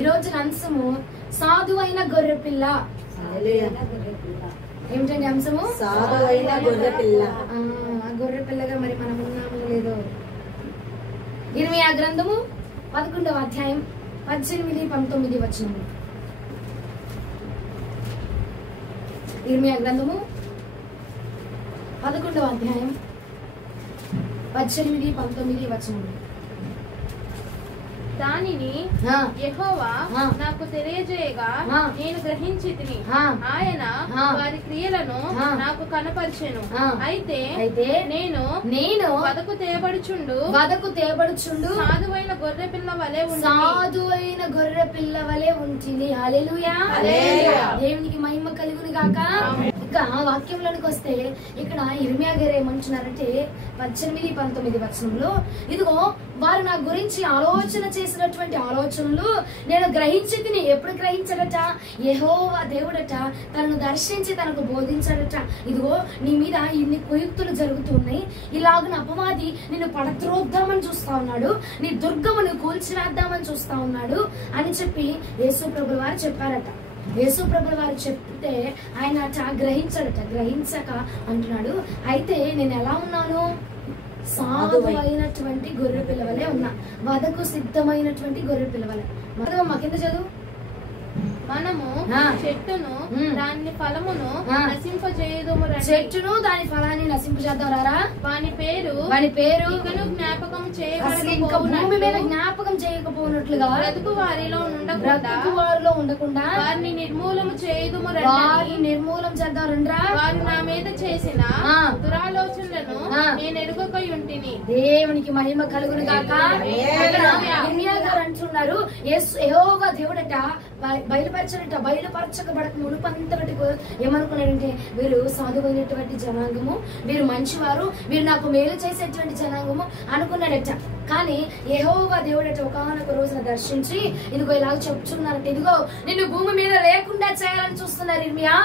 ఈ రోజు అంశము సాధువైన గొర్రె పిల్ల. ఏమిటండి అంశము? సాధువైన గొర్రె పిల్ల. గొర్రె పిల్లగా మరి మనం ఉన్నామో లేదో. ఇర్మియా గ్రంథము 11వ అధ్యాయం 18-19 వచనము. ఇర్మియా గ్రంథము 11వ అధ్యాయం 18-19 వచనము. దానిని యెహోవా నాకు తెలియజేయగా నేను గ్రహించితిని. ఆయన వారి క్రియలను నాకు కనపరిచెను. అయితే నేను వదకు తేబడుచుండు సాధువైన గొర్రె పిల్ల వలె ఉంటుంది. హల్లెలూయా. దేవునికి మహిమ కలుగును గాక. ఇంకా వాక్యంలోనికి వస్తే ఇక్కడ ఇర్మియా గారు ఏమంటున్నారంటే 18-19 వచనంలో, ఇదిగో వారు నా గురించి ఆలోచన చేసినటువంటి ఆలోచనలు నేను గ్రహించితిని. ఎప్పుడు గ్రహించాడట? యెహోవా దేవుడట తనను దర్శించి తనకు బోధించాడట. ఇదిగో నీ మీద ఇన్ని కుయుక్తులు జరుగుతున్నాయి, ఇలాగ అపవాది నిన్ను పడద్రోద్దామని చూస్తా ఉన్నాడు, నీ దుర్గమును కూల్చివేద్దామని చూస్తా ఉన్నాడు అని చెప్పి యేసు ప్రభుల వారు చెప్పారట. యేసు ప్రభుల వారు చెప్తే ఆయన గ్రహించాడట. గ్రహించక అంటున్నాడు, అయితే నేను ఎలా ఉన్నాను? సాధువైనటువంటి గొర్రె పిల్లవలే ఉన్నా, వదకు సిద్ధమైనటువంటి గొర్రె పిల్లవలే. మాకింద చదువు. మనము చెట్టును దాని ఫలమును నశింపజేయుదుము. చెట్టును దాని ఫలాన్ని నశింపజేద్దాం రారా. వాని పేరు జ్ఞాపకం భూమి మీద జ్ఞాపకం చేయకపోయినట్లుగా బ్రతుకు వారిలో ఉండకుండా వారిని నిర్మూలము చేయుదుము. నిర్మూలం చేద్దాం రండ్రా. వారు నా మీద చేసిన దురాలోచనలను నేను ఎరుగకై ఉంటిని. దేవునికి మహిమ కలుగును గాక. ఇర్మియా గారు అంటున్నారు, యెహోవా దేవుడట బయలుపరచకబడక మునుపంతటి ఏమనుకున్నాడంటే, వీరు సాధువైనటువంటి జనాంగము, వీరు మంచివారు, వీరు నాకు మేలు చేసేటువంటి జనాంగము అనుకున్నాడట. కానీ యెహోవా దేవుడట ఒకానొక రోజున దర్శించి ఇదిగో ఇలాగ చెప్తున్నారట, ఇదిగో నిన్ను భూమి మీద లేకుండా చేయాలని చూస్తున్నారు ఇర్మియా.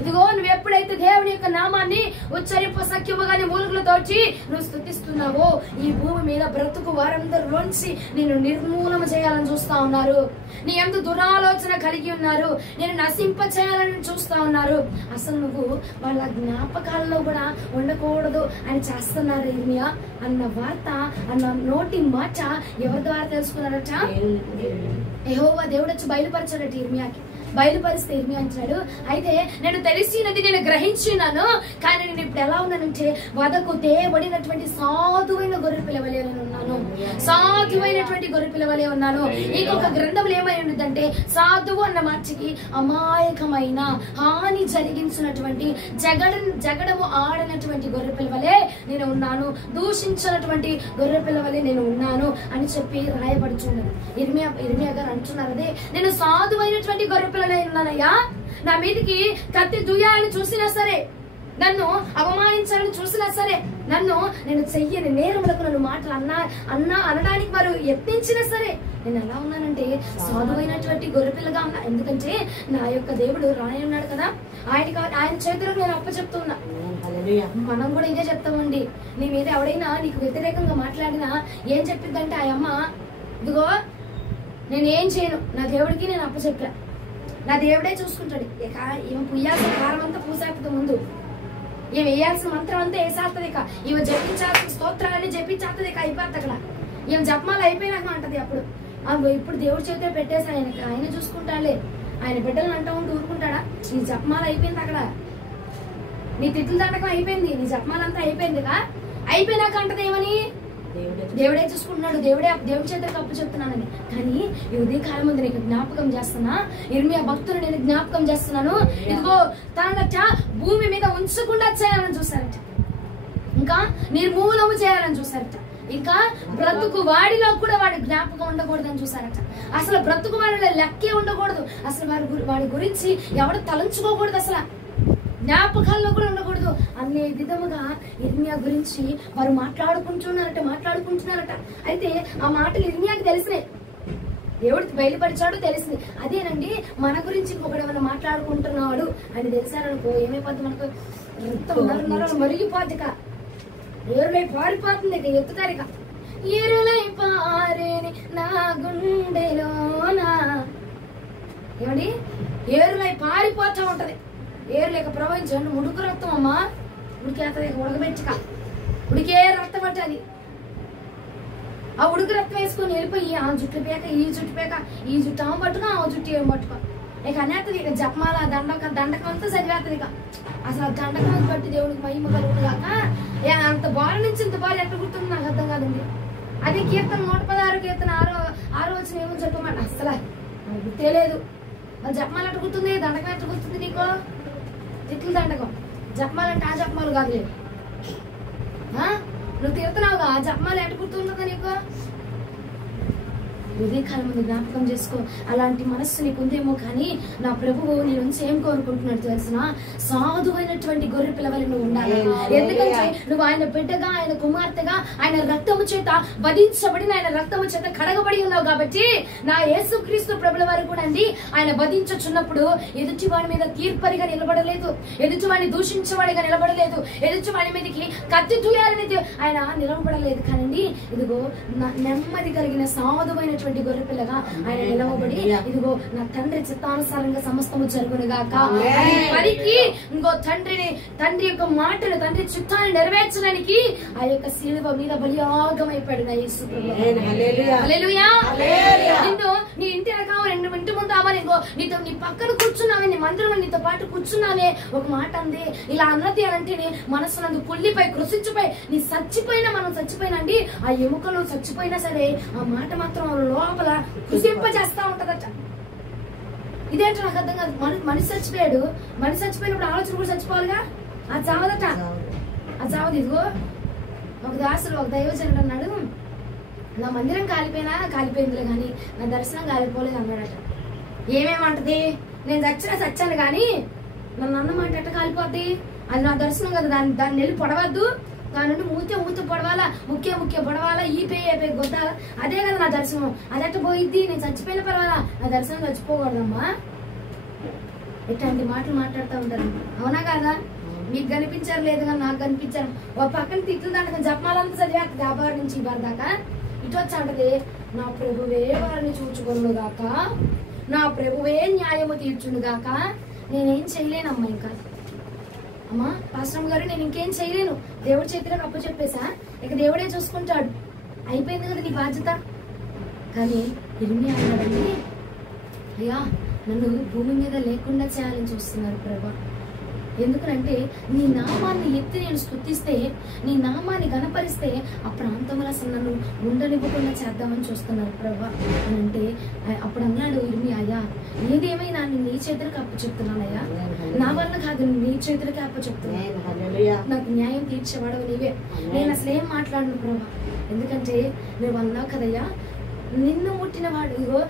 ఇదిగో నువ్వు ఎప్పుడైతే దేవుని యొక్క నామాన్ని ఉచ్చరింప సఖ్యముగాని మూలుగులతోటి నువ్వు స్తుతిస్తున్నావో, ఈ భూమి మీద బ్రతుకు వారందరిలోంచి నిన్ను నిర్మూలన చేయాలని చూస్తా ఉన్నారు. నీ ఎంత దురాలోచన కలిగి ఉన్నారు, నేను నశింప చేయాలని చూస్తా ఉన్నారు. అసలు నువ్వు వాళ్ళ జ్ఞాపకాల్లో కూడా ఉండకూడదు అని చేస్తున్నారు ఇర్మియా అన్న వార్త, అన్న నోటి మాట ఎవరి ద్వారా తెలుసుకున్నారట? యెహోవా దేవుడు వచ్చి బయలుపరచాడట ఇర్మియాకి. బయలుపరిస్తే ఇర్మియా అంటాడు, అయితే నేను తెలిసినది నేను గ్రహించినాను, కానీ నేను ఇప్పుడు ఎలా ఉన్నానంటే వదకు తేబడినటువంటి సాధువైన గొర్రె పిల్లవలే ఉన్నాను. సాధువైనటువంటి గొర్రె పిల్లవలే ఉన్నాను. ఇంకొక గ్రంథంలో ఏమై ఉంటుందంటే, సాధువు అన్న మాటకి అమాయకమైన హాని జరిగించినటువంటి జగడము ఆడనటువంటి గొర్రె పిల్లవలే నేను ఉన్నాను, దూషించినటువంటి గొర్రె పిల్లవలే నేను ఉన్నాను అని చెప్పి రాయబడుచున్నది. ఇర్మియా గారు అంటున్నారు, అదే నేను సాధువైనటువంటి గొర్రె ఉన్నానయ్యా. నా మీదకి కత్తి దూయాలని చూసినా సరే, నన్ను అవమానించాలని చూసినా సరే, నన్ను నేను చెయ్యని నేరములకు నన్ను మాటలు అనడానికి వారు యత్నించినా సరే, నేను ఎలా ఉన్నానంటే సాధువైనటువంటి గొర్రెపిల్లగా ఉన్నా. ఎందుకంటే నా యొక్క దేవుడు రాయి ఉన్నాడు కదా, ఆయన చేతులకు నేను అప్పచెప్తున్నా. మనం కూడా ఇదే చెప్తామండి. నీ మీద ఎవడైనా నీకు వ్యతిరేకంగా మాట్లాడినా ఏం చెప్పిందంటే ఆ అమ్మ, ఇదిగో నేనేం చేయను, నా దేవుడికి నేను అప్పచెప్పా, నా దేవుడే చూసుకుంటాడు. ఈమె పుయ్యాల్సిన కారం అంతా పూసేస్తుంది, ముందు ఈమె వేయాల్సిన మంత్రం అంతా వేసేస్తుంది, ఇక ఈమె జపించాల్సిన స్తోత్రాలన్నీ జపించేస్తుంది, ఇక అయిపోతుంది అక్కడ. ఈమె జపమాలు అయిపోయినాక అంటది అప్పుడు, ఇప్పుడు దేవుడి చేతిలో పెట్టేసి ఆయన చూసుకుంటాడులే, ఆయన బిడ్డలను అంటూ ఉంటూ ఊరుకుంటాడా? నీ జపమాలు అయిపోయింది అక్కడ, నీ తిట్లు దండకం అయిపోయింది, నీ జపమాలంతా అయిపోయిందిగా. అయిపోయినాక అంటది ఏమని? దేవుడే చూసుకుంటున్నాడు, దేవుడి చేతులకు అప్పు చెప్తున్నానని. కానీ ఈ ఉదయకాలం ముందు నీకు జ్ఞాపకం చేస్తున్నా, ఇర్మియా భక్తులు నేను జ్ఞాపకం చేస్తున్నాను. ఇదిగో తనట భూమి మీద ఉంచకుండా చేయాలని చూసారట, ఇంకా నిర్మూలము చేయాలని చూసారట, ఇంకా బ్రతుకు వాడిలో కూడా వాడి జ్ఞాపకం ఉండకూడదని చూసారట. అసలు బ్రతుకు వాడిలో లెక్కే ఉండకూడదు, అసలు వాడి గురించి ఎవడు తలంచుకోకూడదు, అసలు జ్ఞాపకాల్లో కూడా ఉండకూడదు అనే విధముగా ఇర్మియా గురించి వారు మాట్లాడుకుంటున్నారట. అయితే ఆ మాటలు ఇర్మియాకి తెలిసినాయి, దేవుడికి బయలుపరిచాడు, తెలిసింది. అదేనండి మన గురించి ఇంకొకటి ఏమైనా మాట్లాడుకుంటున్నాడు అని తెలిసారనుకో ఏమైపోద్ది, మనకు మరిగిపోద్దిక, ఎవరులై పారిపోతుంది, ఇక ఎత్తుతారిక. ఎరులై పారేని నా గుండెలోనా ఏమండి ఏరులై పారిపోతూ ఉంటది. ఏరు లేక ప్రవహించండి ముడుకు రక్తం అమ్మా, ఉడికేస్తుంది ఉడకబెట్టుక, ఉడికే రక్తం పట్టది. ఆ ఉడుకు రక్తం వేసుకొని వెళ్ళిపోయి ఆ జుట్టు పేక ఈ జుట్టు పేక, ఈ జుట్టు ఆమె పట్టుకో ఆ జుట్టు ఏం పట్టుకో, ఇక అనేస్తుంది. ఇక జపమాల దండకం అంతా చదివేస్తుంది. ఇక అసలు ఆ దండకం బట్టి దేవుడికి మహిమ కలుగుతుంది కాక అంత బాల నుంచి ఇంత బాల ఎట్లా గుర్తుంది నాకు అర్థం కాదండి. అదే కీర్తన 116 కీర్తన 6వ వచనం ఏమో చెప్పమాట అసలు గుర్తే లేదు. మరి జపమాల ఎట్లా గుర్తుంది, దండకం ఎట్లా గుర్తుంది నీకు? తిట్లు దండకం, జపమాలంటే ఆ జపమాలు కాదు లేదు. నువ్వు తిడుతున్నావుగా ఆ జపమాల ఎట్లా గుర్తుంటుందా నీకు? ఉదయకాలం ముందు జ్ఞాపకం చేసుకో. అలాంటి మనస్సు నీకు ఉందేమో, కానీ నా ప్రభువు నీ నుంచి ఏం కోరుకుంటున్నాడు తెలిసిన? సాధువైనటువంటి గొర్రె పిల్లవలి నువ్వు ఉండాలి. ఎందుకంటే నువ్వు ఆయన బిడ్డగా, ఆయన కుమార్తెగా, ఆయన రక్తము చేత వధించబడిన, ఆయన రక్తము చేత కడగబడి ఉన్నావు. కాబట్టి నా యేసుక్రీస్తు ప్రభుల వారు కూడా అండి ఆయన వధించుచున్నప్పుడు ఎదుటివాడి మీద తీర్పరిగా నిలబడలేదు, ఎదుటివాడిని దూషించేవాడిగా నిలబడలేదు, ఎదుటివాడి మీదకి కత్తి దూయాలని ఆయన నిలవబడలేదు. కానండి ఇదిగో నెమ్మది కలిగిన సాధువైనటువంటి గొర్రె పిల్లగా ఆయన నిలవబడి ఇదిగో నా తండ్రి చిత్తానుసారంగా సమస్తము జరుగునుగాక పలికి ఇంకో తండ్రి యొక్క మాటలు, తండ్రి చిత్తాన్ని నెరవేర్చడానికి ఆ యొక్క శిలువ మీద బలియాగమైపోయాడు నా యేసు ప్రభువు. హల్లెలూయా. నిన్ను నీ ఇంటి రకం 2 ఇంటి ముందు అవ్వాలి, నీతో నీ పక్కన కూర్చున్నావే, నీ మందిరం నీతో పాటు కూర్చున్నావే, ఒక మాట అంది ఇలా అన్నది అంటే నీ మనసు నందు కుళ్ళిపై కృషించిపోయి నీ చచ్చిపోయినా, మనం చచ్చిపోయినండి ఆ ఎముకలు చచ్చిపోయినా సరే ఆ మాట మాత్రం లోపల కృషింపజేస్తా ఉంటదట. ఇదేంటో నాకు అర్థం కాదు. మనిషి చచ్చిపోయాడు, మనిషి చచ్చిపోయినప్పుడు ఆలోచన కూడా చచ్చిపోవాలిగా, అది చావదట, అది చావదు. ఇదిగో ఒక దాసుడు, ఒక దైవజనుడు అన్నాడు, నా మందిరం కాలిపోయిందిలే కానీ నా దర్శనం కాలిపోలేదు అన్నాడట. ఏమేమంటది? నేను చచ్చాను కానీ నన్ను అన్నమాట ఎట్ట కాలిపోద్ది? అది నా దర్శనం కదా, దాన్ని వెళ్ళి పొడవద్దు, దాని నుండి మూత పొడవాలా, ముఖ్య పొడవాలా, ఈ పే గొద్దాలా, అదే కదా నా దర్శనం. అదెట్ట పోయిద్ది? నేను చచ్చిపోయిన పర్వాలా, నా దర్శనం చచ్చిపోకూడదమ్మా. ఇట్లాంటి మాటలు మాట్లాడుతూ ఉంటారు, అవునా కాదా? మీకు కనిపించారు లేదు కానీ నాకు కనిపించారు. ఒక పక్కన తిట్లు దండకం జపమాలంతా చదివేక వ్యాపారం నుంచి ఇవ్వాలి దాకా ఇటు వచ్చి అంటది, నా ప్రభువే వారిని చూచుకొను గాక, నా ప్రభువే న్యాయము తీర్చును గాక. నేనేం చేయలేనమ్మా, ఇంకా అమ్మా పాస్టర్ గారు నేను ఇంకేం చేయలేను, దేవుడి చేతిలోకి అప్పు చెప్పేసా, ఇక దేవుడే చూసుకుంటాడు, అయిపోయింది కదా నీ బాధ్యత. కానీ ఇర్మియా అన్నాడండి, అయ్యా నన్ను భూమి మీద లేకుండా చేయాలని చూస్తున్నారు ప్రభా. ఎందుకంటే నీ నామాన్ని ఎత్తి నేను స్తుతిస్తే, నీ నామాన్ని గణపరిస్తే ఆ ప్రాంతంలో అసలు నన్ను ఉండనివ్వకుండా చేద్దామని చూస్తున్నారు ప్రభా అని అంటే, అప్పుడు అన్నాడు ఇర్మియా, అయ్యా ఏదేమైనా నేను నీ చేతులకు అప్పు చెప్తున్నానయ్యా, నా వల్ల కాదు నీ చేతులకి అప్పు చెప్తున్నా, నాకు న్యాయం తీర్చేవాడు నీవే, నేను అసలు ఏం మాట్లాడను ప్రభా. ఎందుకంటే నువ్వు అన్నావు కదయ్యా, నిన్ను ముట్టినవాడు, ఇగో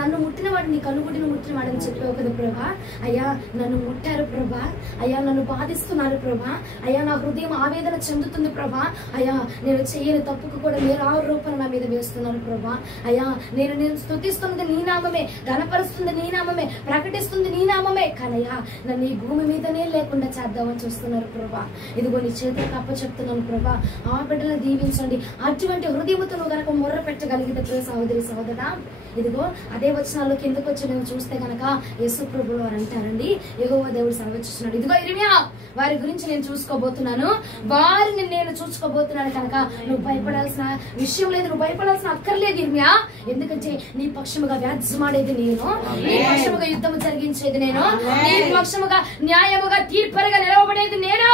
నన్ను ముట్టినవాడు నీ కనుగుడిని ముట్టినవాడు అని చెప్పావు కదా ప్రభా. అయ్యా నన్ను ముట్టారు ప్రభా, అయ్యా నన్ను బాధిస్తున్నారు ప్రభా, అయ్యా నా హృదయం ఆవేదన చెందుతుంది ప్రభా, అయ్యా నేను చేయని తప్పుకు కూడా మీరు ఆరోపణ నా మీద వేస్తున్నారు ప్రభా. అయ్యా నేను స్తుతిస్తున్నది నీ నామమే, గణపరుస్తుంది నీ నామమే, ప్రకటిస్తుంది నీ నామమే, కానయ్యా నన్ను ఈ భూమి మీదనే లేకుండా చేద్దామని చూస్తున్నారు ప్రభా. ఇదిగో నీ చేతులకు అప్ప చెప్తున్నాను ప్రభా, ఆ బిడ్డలను దీవించండి. అటువంటి హృదయంతో నువ్వు కనుక మొర్ర పెట్టగలిగితే సహోదరా, ఇదిగో అదే వచనాల్లో కిందకు వచ్చి నువ్వు చూస్తే కనుక యేసు ప్రభువు వారు అంటారండి, యెహోవా దేవుడు సెలవిస్తున్నాడు, ఇదిగో ఇర్మియా వారి గురించి నేను చూసుకోబోతున్నాను, వారిని నేను చూసుకోబోతున్నాను కనుక నువ్వు భయపడాల్సిన విషయం లేదు, నువ్వు భయపడాల్సిన అక్కర్లేదు ఇర్మియా. ఎందుకంటే నీ పక్షముగా వ్యాజ్యమాడేది నేను, నీ పక్షముగా యుద్ధము జరిగించేది నేను, నీ పక్షముగా న్యాయముగా తీర్పరగా నిలవబడేది నేను.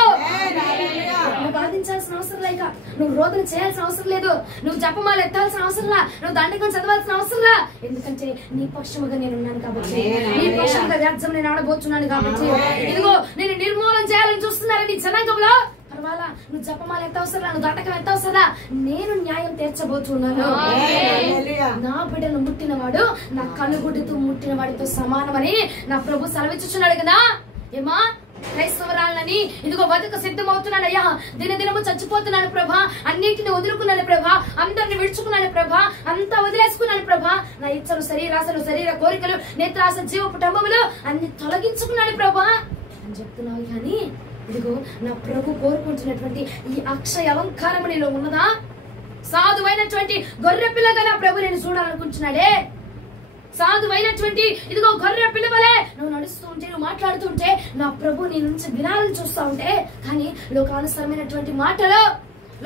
నువ్వు బాధించాల్సిన అవసరం లేక, నువ్వు రోదన చేయాల్సిన అవసరం లేదు, నువ్వు జపమాల ఎత్తాల్సిన అవసరం లా, నువ్వు దండకం చదవాల్సిన అవసరం లా. ఎందుకంటే నీ పక్షముగా నేను ఉన్నాను కాబట్టి, నీ పక్షముగా వ్యాజ్యం నేను ఆడబోతున్నాను కాబట్టి, ఇదిగో నేను నిర్మూలన చేయాలని చూస్తున్నాను నీ జనాంగంలో. పర్వాలా, నువ్వు జపమాల ఎంత అవసరం, నువ్వు దండకం ఎంత అవసరం, నేను న్యాయం తీర్చబోతున్నాను. నా బిడ్డను ముట్టినవాడు నా కనుగుడ్డుతో ముట్టిన వాడితో సమానమని నా ప్రభు సెలవిచ్చుచున్నాడు కదా. ఏమా క్రైస్తవరాలని ఇదిగో బతుకు సిద్ధమవుతున్నానయ్యా, దినదినము చచ్చిపోతున్నాను ప్రభా, అన్నింటిని వదులుకున్నాను ప్రభా, అందరిని విడుచుకున్నాను ప్రభా, అంతా వదిలేసుకున్నాను ప్రభా, నా ఇచ్చలు శరీరాశలు శరీర కోరికలు నేత్రాశ జీవపు టంబములు అన్ని తొలగించుకున్నాను ప్రభా అని చెప్తున్నావు. కానీ ఇదిగో నా ప్రభు కోరుకుంటున్నటువంటి ఈ అక్షయ అలంకారం నీలో ఉన్నదా? సాధువైనటువంటి గొర్రె పిల్లగా నా ప్రభు నేను చూడాలనుకుంటున్నాడే. సాధువైనటువంటి ఇదిగో గొర్రె పిల్లవలే నువ్వు నడుస్తూ ఉంటే, నువ్వు మాట్లాడుతుంటే నా ప్రభు నీ నుంచి వినాలని చూస్తా ఉంటే, కానీ లోకానుసరమైనటువంటి మాటలు,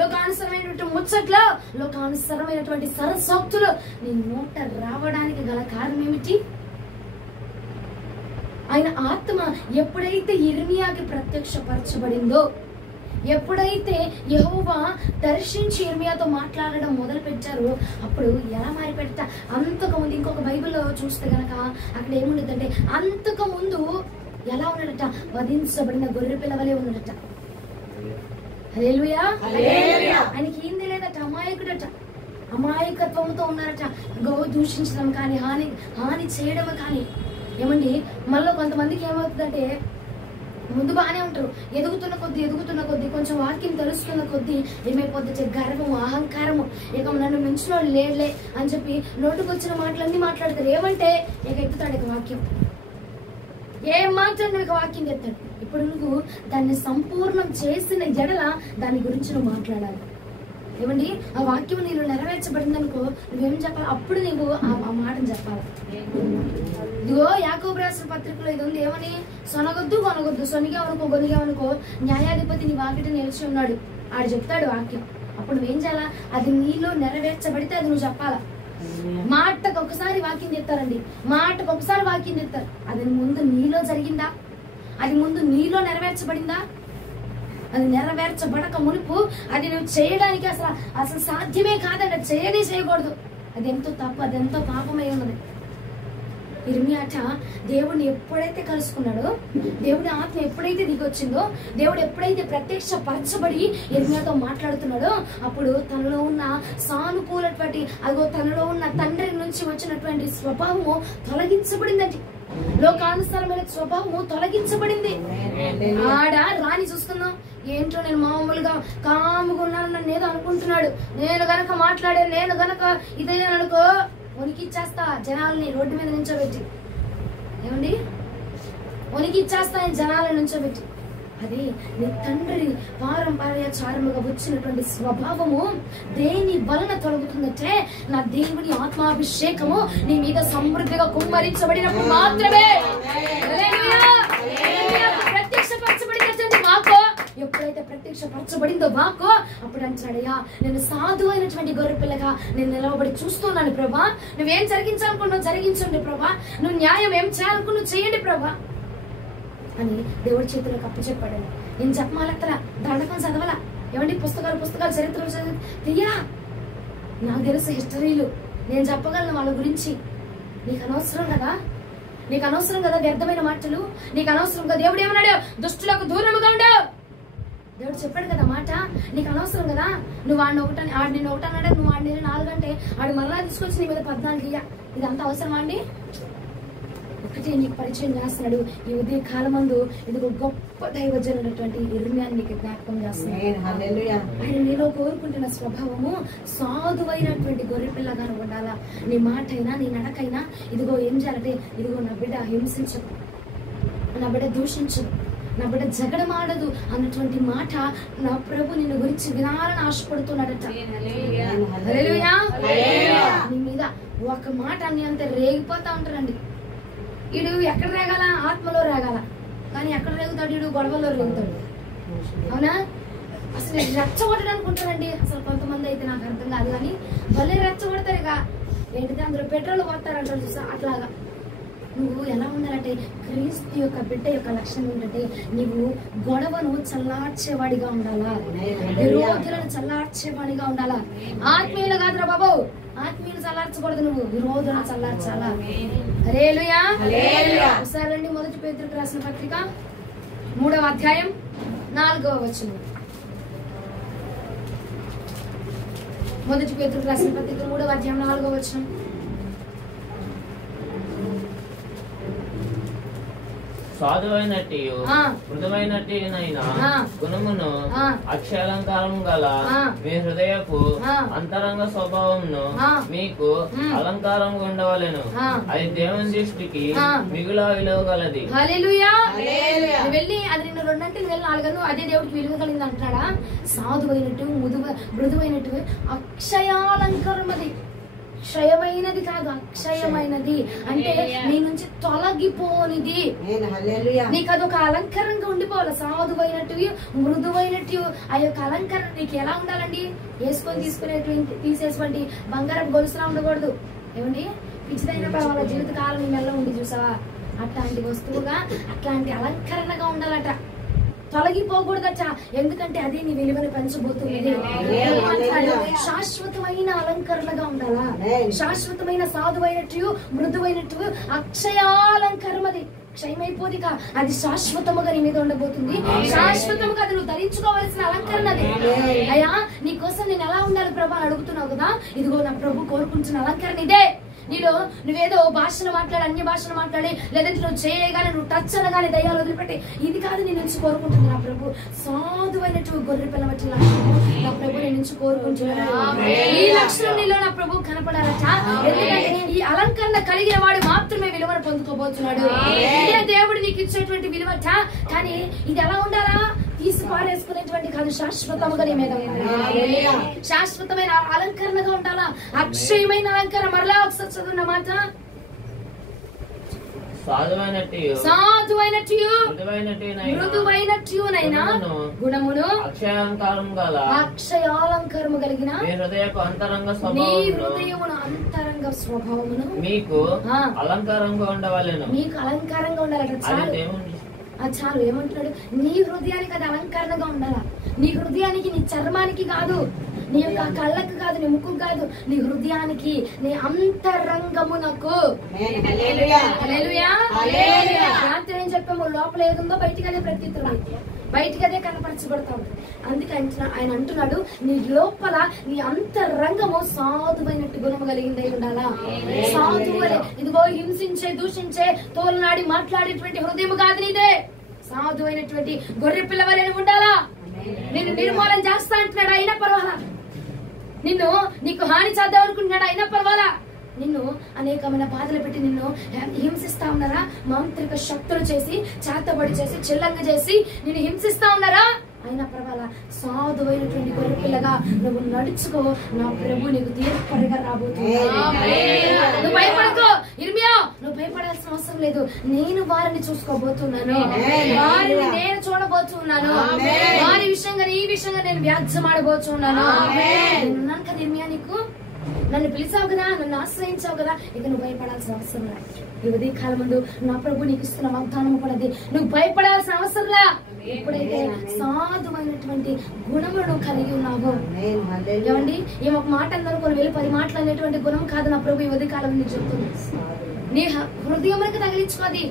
లోకానుసరమైనటువంటి ముచ్చట్లు, లోకానుసరమైనటువంటి సరసోక్తులు నీ నోట రావడానికి గల కారణం ఏమిటి? ఆయన ఆత్మ ఎప్పుడైతే ఇర్మియాకి ప్రత్యక్షపరచబడిందో, ఎప్పుడైతే యెహోవా దర్శించి ఇర్మియాతో మాట్లాడడం మొదలు పెట్టారో అప్పుడు ఎలా మారిపెట్ట. అంతకు ముందు ఇంకొక బైబిల్లో చూస్తే గనక అక్కడ ఏముండదంటే, అంతకు ముందు ఎలా ఉన్నాడట? వధించబడిన గొర్రె పిల్లవలే ఉన్నాడట. హల్లెలూయా. ఆయనకి ఏం తెలియదట, అమాయకుడట, అమాయకత్వంతో ఉన్నారట. గో దూషించడం కానీ, హాని చేయడం కానీ. ఏమండి, మళ్ళీ కొంతమందికి ఏమవుతుందంటే, ముందు బాగానే ఉంటారు, ఎదుగుతున్న కొద్దీ కొంచెం వాక్యం తెలుస్తున్న కొద్దీ ఏమైపోద్ది? గర్వము, అహంకారము, ఇక నన్ను మించిన వాళ్ళు లేడులే అని చెప్పి నోటుకు వచ్చిన మాటలన్నీ మాట్లాడతారు. ఏమంటే ఇక ఎత్తుతాడు ఇక వాక్యం, ఏం మాట్లాడిన ఇక వాక్యం చెప్తాడు. ఇప్పుడు నువ్వు దాన్ని సంపూర్ణం చేసిన ఎడల దాని గురించి నువ్వు మాట్లాడాలి. ఏమండి, ఆ వాక్యం నీళ్ళు నెరవేర్చబడింది అనుకో, నువ్వేం చెప్పాలి? అప్పుడు నువ్వు ఆ మాటను చెప్పాలి. ఇదిగో యాకోబు రాసిన పత్రికలో ఇది ఉంది, ఏమని? సొనగొద్దు కొనగొద్దు, సొనిగావనుకో గొనిగావనుకో న్యాయాధిపతి నీ వాకిట నిలిచి ఉన్నాడు, ఆడు చెప్తాడు వాక్యం. అప్పుడు నువ్వేం చేయాలా? అది నీలో నెరవేర్చబడితే అది నువ్వు చెప్పాలా. మాటకు ఒకసారి వాక్యం చెప్తారండి, మాటకు ఒకసారి వాక్యం చెప్తారు. అది ముందు నీలో జరిగిందా? అది ముందు నీలో నెరవేర్చబడిందా? అది నెరవేర్చబడక మునుపు అది నువ్వు చేయడానికి అసలు సాధ్యమే కాదండి. అది చేయకూడదు. అది ఎంతో తప్పు, అది ఎంతో పాపమై ఉన్నది. ఇర్మియాట దేవుడిని ఎప్పుడైతే కలుసుకున్నాడో, దేవుడి ఆత్మ ఎప్పుడైతే దిగొచ్చిందో, దేవుడు ఎప్పుడైతే ప్రత్యక్షపరచబడి ఇర్మియాతో మాట్లాడుతున్నాడో, అప్పుడు తనలో ఉన్న సానుకూలటువంటి తనలో ఉన్న తండ్రి నుంచి వచ్చినటువంటి స్వభావము తొలగించబడిందండి. లోకానుసారమైన స్వభావము తొలగించబడింది. ఆడ రాని చూస్తున్నాం, ఏంటో నేను మామూలుగా కాముగా ఉన్నాను, నన్ను ఏదో అనుకుంటున్నాడు, నేను గనక మాట్లాడే, నేను గనక ఇదైనా అనుకో వణికిచ్చేస్తా జనాలని రోడ్డు మీద నుంచోబెట్టి. ఏమండి, వణికిచ్చేస్తా జనాలను నుంచోబెట్టి. అది నీ తండ్రి పారంపర్యాచారముగా వచ్చినటువంటి స్వభావము దేని వలన తొలగుతుందంటే, నా దేవుని ఆత్మాభిషేకము నీ మీద సమృద్ధిగా కుమ్మరించబడినప్పుడు మాత్రమే. ప్రత్యక్షపరచబడినటువంటి వాక్కు ఎప్పుడైతే ప్రత్యక్షపరచబడిందో వాక్కు, అప్పుడు అంటున్నాడయ్యా, నేను సాధు అయినటువంటి గొర్రె పిల్లగా నేను నిలవబడి చూస్తున్నాను ప్రభా. నువ్వేం జరిగించాలనుకున్నావు జరిగించండి ప్రభా, నువ్వు న్యాయం ఏం చేయాలనుకున్నావు చేయండి ప్రభా అని దేవుడి చేతులకు అప్పచెప్పాడు. నేను చెప్పమాలక్కలా, దండకం చదవాలా, ఏమండి పుస్తకాలు చరిత్రలు తీయరా. నాకు తెలుసు హిస్టరీలు, నేను చెప్పగలను వాళ్ళ గురించి. నీకు అనవసరం కదా వ్యర్థమైన మాటలు, నీకు అనవసరం కదా. దేవుడు ఏమన్నాడు? దుష్టులకు దూరముగా ఉండు. దేవుడు చెప్పాడు కదా మాట, నీకు అనవసరం కదా. నువ్వు ఆడిని నేను ఒకటి అన్నాడు, నువ్వు ఆడిని 4 అంటే ఆడు మరలా తీసుకొచ్చి నీ మీద 14 ఇయ్య. ఇదంతా అవసరమా అండి? ఒకటి నీకు పరిచయం చేస్తున్నాడు ఈ ఉదయ కాలమందు. ఇదిగో గొప్ప దైవజనుడైనటువంటి ఇర్మియాని నీకు జ్ఞాపకం చేస్తున్నాడు. ఆయన నీలో కోరుకుంటున్న స్వభావము సాధువైనటువంటి గొర్రె పిల్లగా ఉండాలా. నీ మాట అయినా నీ నడకైనా ఇదిగో ఏం చేయాలంటే, ఇదిగో నా బిడ్డ హింసించదు, నా బిడ్డ దూషించదు, నా బిడ్డ జగడమాడదు అన్నటువంటి మాట నా ప్రభు నిన్ను గురించి వినాలని ఆశపడుతున్నాడట. నీ మీద ఒక మాట అన్ని అంత రేగిపోతా ఉంటారండి. ఈడు ఎక్కడ రేగాల? ఆత్మలో రేగాల. కానీ ఎక్కడ రేగుతాడు? ఈడు గొడవలో రేగుతాడు. అవునా? అసలు రెచ్చగొట్టడానికి ఉంటారండి. అసలు కొంతమంది అయితే నాకు అర్థం కాదు, కానీ భలే రెచ్చగొడతారు. ఇక ఏంటిది, అందరూ పెట్రోల్ కొడతారంటారు చూసా, అట్లాగా. నువ్వు ఎలా ఉండాలంటే, క్రీస్తు యొక్క బిడ్డ యొక్క లక్షణం ఏంటంటే, నువ్వు గొడవను చల్లార్చేవాడిగా ఉండాలా, విరోధులను చల్లార్చేవాడిగా ఉండాలా. ఆత్మీయులు కాదురా బాబు, ఆత్మీయులు చల్లార్చకూడదు, నువ్వు విరోధులను చల్లార్చాలా. హల్లెలూయా. ఒకసారి రండి, 1 పేతురుకు రాసిన పత్రిక 3వ అధ్యాయం 4వ వచనం. 1 పేతురుకు రాసిన పత్రిక 3వ అధ్యాయం 4వ వచనం. సాధువైనట్టు మృదువైనట్టినైనా గుణమును అక్షయాలంకారం గల మీ హృదయపు అంతరంగ స్వభావమును మీకు అలంకారంగా ఉండవలెను. అది దేవుని దృష్టికి మిగుల విలువ గలది. హల్లెలూయా. వెళ్ళి అది నిన్ను 2 గంటలు వెళ్ళి 4 గంటలు అదే దేవుడికి విలువ కలిగింది అంటాడా? సాధువైనట్టు మృదువైనట్టు అక్షయాలంకారం. అది క్షయమైనది కాదు, అక్షయమైనది. అంటే నీ నుంచి తొలగిపోనిది. నీకు అదొక అలంకరణగా ఉండిపోవాలి. సాధువైనట్టు, మృదువైనట్టు. ఆ యొక్క అలంకరణ నీకు ఎలా ఉండాలండి? వేసుకొని తీసేటువంటి బంగారపు గొలుసులా ఉండకూడదు. ఏమండి, పిచ్చిదైన వాళ్ళ జీవిత కాలం నీ మెల్ల ఉండి చూసావా, అట్లాంటి వస్తువుగా, అట్లాంటి అలంకరణగా ఉండాలట. తొలగిపోకూడదట. ఎందుకంటే అది నీ విలువను పెంచబోతుంది. శాశ్వతమైన అలంకరణగా ఉండాలా. శాశ్వతమైన సాధువైనట్టు, మృదువైనట్టు, అక్షయాలంకరం. అది క్షయమైపోదిగా, అది శాశ్వతముగా నీ మీద ఉండబోతుంది. శాశ్వతముగా అది నువ్వు ధరించుకోవాల్సిన అలంకరణ అది. అయ్యా, నీ కోసం నేను ఎలా ఉండాలి ప్రభా అని అడుగుతున్నావు కదా. ఇదిగో నా ప్రభు కోరుకుంటున్న అలంకరణ ఇదే. నువ్వేదో భాషను మాట్లాడి, అన్య భాషను మాట్లాడి, లేదంటే నువ్వు చేయగానే, నువ్వు టచ్ అనగానే దయ్యాలు వదిలిపెట్టి, ఇది కాదు నేను నుంచి కోరుకుంటుంది నా ప్రభు. సాధువైనట్టు గొర్రె పిల్ల బట్టి నా ప్రభు నేను నుంచి కోరుకుంటున్నాను. ఈ లక్షణం నీలో నా ప్రభు కనపడాలట. ఎందుకంటే ఈ అలంకరణ కలిగిన వాడు మాత్రమే విలువను పొందుకోబోతున్నాడు. ఇదే దేవుడు నీకు ఇచ్చేటువంటి విలువట. కానీ ఇది ఎలా ఉండాలా? తీసి పారేసుకునేటువంటి కాదు, శాశ్వతముగా నీ మీద ఉండాలి. శాశ్వతమైన అలంకరణగా ఉండాలా. అక్షయమైన అలంకరణ. మరలా ఒకసారి చదువున్న మాట. సాధువైనట్టు మృదువైనట్టునైనా గుణమును అక్షయాలంకారము కలిగిన నీ హృదయమును అంతరంగ స్వభావమును మీకు అలంకారంగా ఉండవాలను. మీకు అలంకారంగా ఉండాలట. చాలు. ఏమంటున్నాడు? నీ హృదయానికి అది అలంకరణగా ఉండాలా. నీ హృదయానికి, నీ చర్మానికి కాదు, నీ యొక్క కళ్ళకు కాదు, నీ ముక్కు కాదు, నీ హృదయానికి, నీ అంతరంగమునకు. రాత్రి ఏం చెప్పాము? లోపల ఏదుందో బయటికి అదే ప్రత్యుత్తరం, బయటికి అదే కనపరచబడతాం. అందుకే ఆయన అంటున్నాడు, నీ లోపల నీ అంతరంగము సాధువైనట్టు గుణము కలిగిందై ఉండాలా. సాధువులే. ఇదిగో హింసించే, దూషించే, తోలనాడి మాట్లాడేటువంటి హృదయం కాదు నీదే. సాధువైనటువంటి గొర్రె పిల్లవలే ఉండాలా. నిన్ను నిర్మూలన చేస్తా అంటున్నాడు, అయినా పర్వాలా. నీకు హాని చేద్దాం అనుకుంటున్నాడు, అయినా పర్వాలా. నిన్ను అనేకమైన బాధలు పెట్టి నిన్ను హింసిస్తా ఉన్నారా? మాంత్రిక శక్తులు చేసి, చేతబడి చేసి, చిల్లంగ చేసి నిన్ను హింసిస్తా ఉన్నారా? అయినా పర్వాలా. సాధువైనటువంటి గొర్రె పిల్లగా నువ్వు నడుచుకో. నా ప్రభు నీకు తీర్పరిగా రాబోతుంది. నువ్వు భయపడకో ఇర్మియా, నువ్వు భయపడాల్సిన అవసరం లేదు. నేను వారిని చూసుకోబోతున్నాను, వారిని నేను చూడబోతున్నాను, వారి విషయంగా, ఈ విషయంగా నేను వ్యాజ్యం ఆడబోతున్నాను. నేనున్నాను కదా ఇర్మియా, నీకు నన్ను పిలిచావు కదా, నన్ను ఆశ్రయించావు కదా, ఇక నువ్వు భయపడాల్సిన అవసరం లేదు. ఈ ఉదయకాలం ముందు నా ప్రభు నీకు ఇస్తున్న వాగ్దానం కూడా నువ్వు భయపడాల్సిన అవసరంలా. ఎప్పుడైతే సాధువైనటువంటి గుణములను కలిగి ఉన్నావు. ఏమండి, ఈ ఒక మాట అందరూ వెళ్ళి 10 మాటలు అనేటువంటి గుణం కాదు నా ప్రభు ఈ ఉదయకాలం నీకు చెప్తుంది. నీ హృదయంలోకి తగిలించుకోది.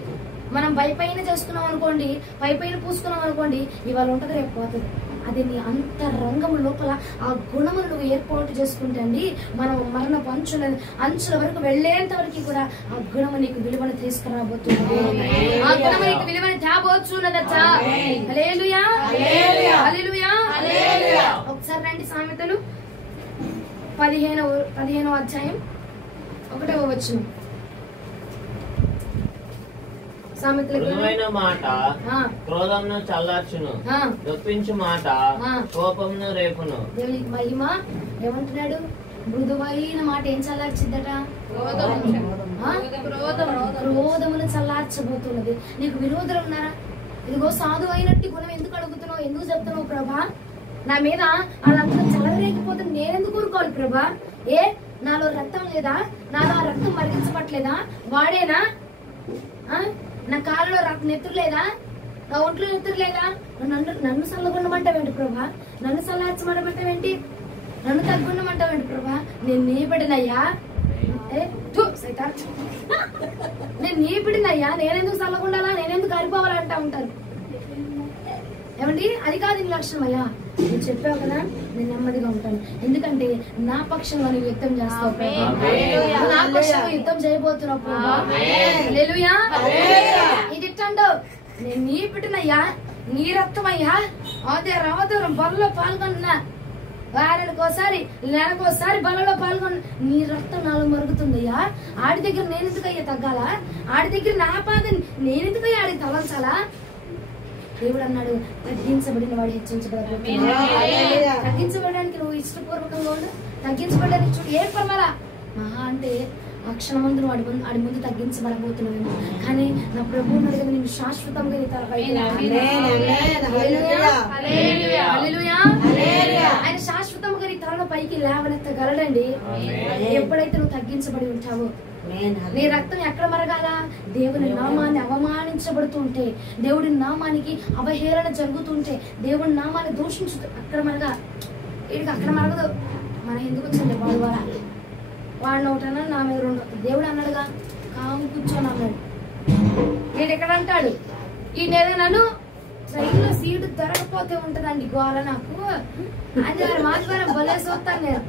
మనం పైపైన చేసుకున్నాం అనుకోండి, పైపైన పూసుకున్నాం అనుకోండి, ఇవాళ ఉంటది, రేపు పోతుంది. అది నీ అంతరంగము లోపల ఆ గుణమును నువ్వు ఏర్పాటు చేసుకుంటే అండి, మనం మరణపు అంచుల వరకు వెళ్లేంత వరకు కూడా ఆ గుణము నీకు విలువను తీసుకురాబోతుంది. ఆ గుణము నీకు విలువను తేబోతున్నదట. హల్లెలూయా, హల్లెలూయా. ఒకసారి రండి, సామెతలు 15వ అధ్యాయం 1వ వచనం. మృదువైన మాట క్రోధంను చల్లార్చును, నొప్పించు మాట కోపంను రేపును. దేవునికి మహిమ. ఏమంటున్నాడు? మృదువైన మాట ఏం చల్లార్చిద్దట? క్రోధమును చల్లార్చబోతున్నది. నీకు విరోధులు ఉన్నారా? ఇదిగో సాధువైనట్టు గుణం ఎందుకు అడుగుతున్నావు? ఎందుకు చెప్తున్నావు ప్రభా? నా మీద వాళ్ళంతా చల్లరేగిపోతుంది, నేనెందుకు ఊరుకోవాలి ప్రభా? నాలో రక్తం లేదా? నాలో ఆ రక్తం మరిగించబట్లేదా? వాడేనా? నా కాళ్ళలో నెత్తురు లేదా? నా ఒంట్లో నెత్తురు లేదా? నన్ను చల్లగొండమంటావేంటి ప్రభా? నన్ను చల్లార్చమంటావేంటి? నన్ను తగ్గుండమంటావేంటి ప్రభా? నేను నీ బిడ్డనయ్యా, నేను నీ బిడ్డనయ్యా, నేనెందుకు చల్లగుండాలా, నేనెందుకు కారిపోవాలా అంటా ఉంటారు. ఏమండి, అది కాదు నీ లక్షణం. అయ్యా నువ్వు చెప్పావు కదా, నేను నెమ్మదిగా ఉంటాను, ఎందుకంటే నా పక్షంలో నువ్వు యుద్ధం చేస్తావు, నా పక్షంలో యుద్ధం చేయబోతున్నావు ప్రభా. హల్లెలూయా. ఇది ఇట్టండు, నేను నీ బిడ్డనయ్యా, నీ రక్తమయ్యా, అదే రావదూరం బలలో పాల్గొన్నా, వారానికోసారి నెలకోసారి బలలో పాల్గొన్న నీ రక్తం నాలో మరుగుతుందయ్యా. ఆడి దగ్గర నేనెందుకయ్యా తగ్గాలా? ఆడి దగ్గర నా బాధ నేనెందుకయ్యా ఆడికి తలంచాలా? దేవుడు అన్నాడు, తగ్గించబడిన వాడు హెచ్చించబడబోతున్నాడు. తగ్గించబడడానికి నువ్వు ఇష్టపూర్వకంగా ఉండు. తగ్గించబడడానికి చూడు, ఏ పర్వాలా మహా అంటే ఆ క్షణమందును వాడి ముందు తగ్గించబడబోతున్నావేమో, కానీ నా ప్రభువుని అడిగి నేను శాశ్వతంగా నీ తలపై ఆయన శాశ్వతంగా నీ తలలో పైకి లేవనెత్తగలడండి. ఎప్పుడైతే నువ్వు తగ్గించబడి ఉంటావో. నీ రక్తం ఎక్కడ మరగాల? దేవుని నామాన్ని అవమానించబడుతుంటే, దేవుడి నామానికి అవహేళన జరుగుతుంటే, దేవుడి నామాన్ని దూషించుతూ అక్కడ మరగా. వీడికి అక్కడ మరగదు. మన ఎందుకు వచ్చింది వాడు వాడిని ఒకటన్నా నా మీద రెండు. దేవుడు అన్నాడుగా కాము కూర్చొని అన్నాడు. వీడు ఎక్కడ అంటాడు, ఈ నెల నన్ను ట్రైన్లో సీటు దొరకపోతే ఉంటదండి గోల. నాకు ఆదివారం ఆదివారం భలే చూస్తాను నేను.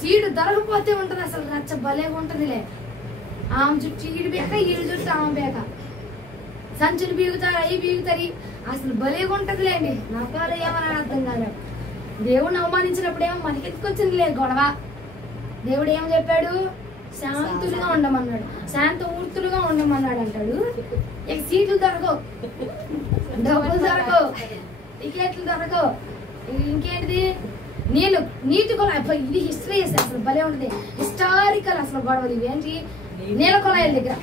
సీటు దొరకపోతే ఉంటది అసలు రచ్చ భలేగా ఉంటదిలే. ఆమె చుట్టూ ఈడు బేక, ఈడు చుట్టూ ఆమె బేక, సంచులు బీగుతారు, అవి బీగుతారు, అసలు భలేగా ఉంటదిలేండి. నా పేరు ఏమని అర్థం కాదు. దేవుడిని అవమానించినప్పుడు ఏమో మనకెందుకు వచ్చింది లేదు గొడవ. దేవుడు ఏం చెప్పాడు? శాంతులుగా ఉండమన్నాడు, శాంతమూర్తులుగా ఉండమన్నాడు అంటాడు. ఇక సీట్లు దొరకవు, డబ్బులు దొరకవు, టికెట్లు దొరకవు. ఇంకేంటిది? నీటి కొల. ఇది హిస్టరీ అసలు భలే ఉంటుంది. హిస్టారికల్ అసలు గొడవలు ఇవేంటి? నీళ్ళ కొలాయిల దగ్గర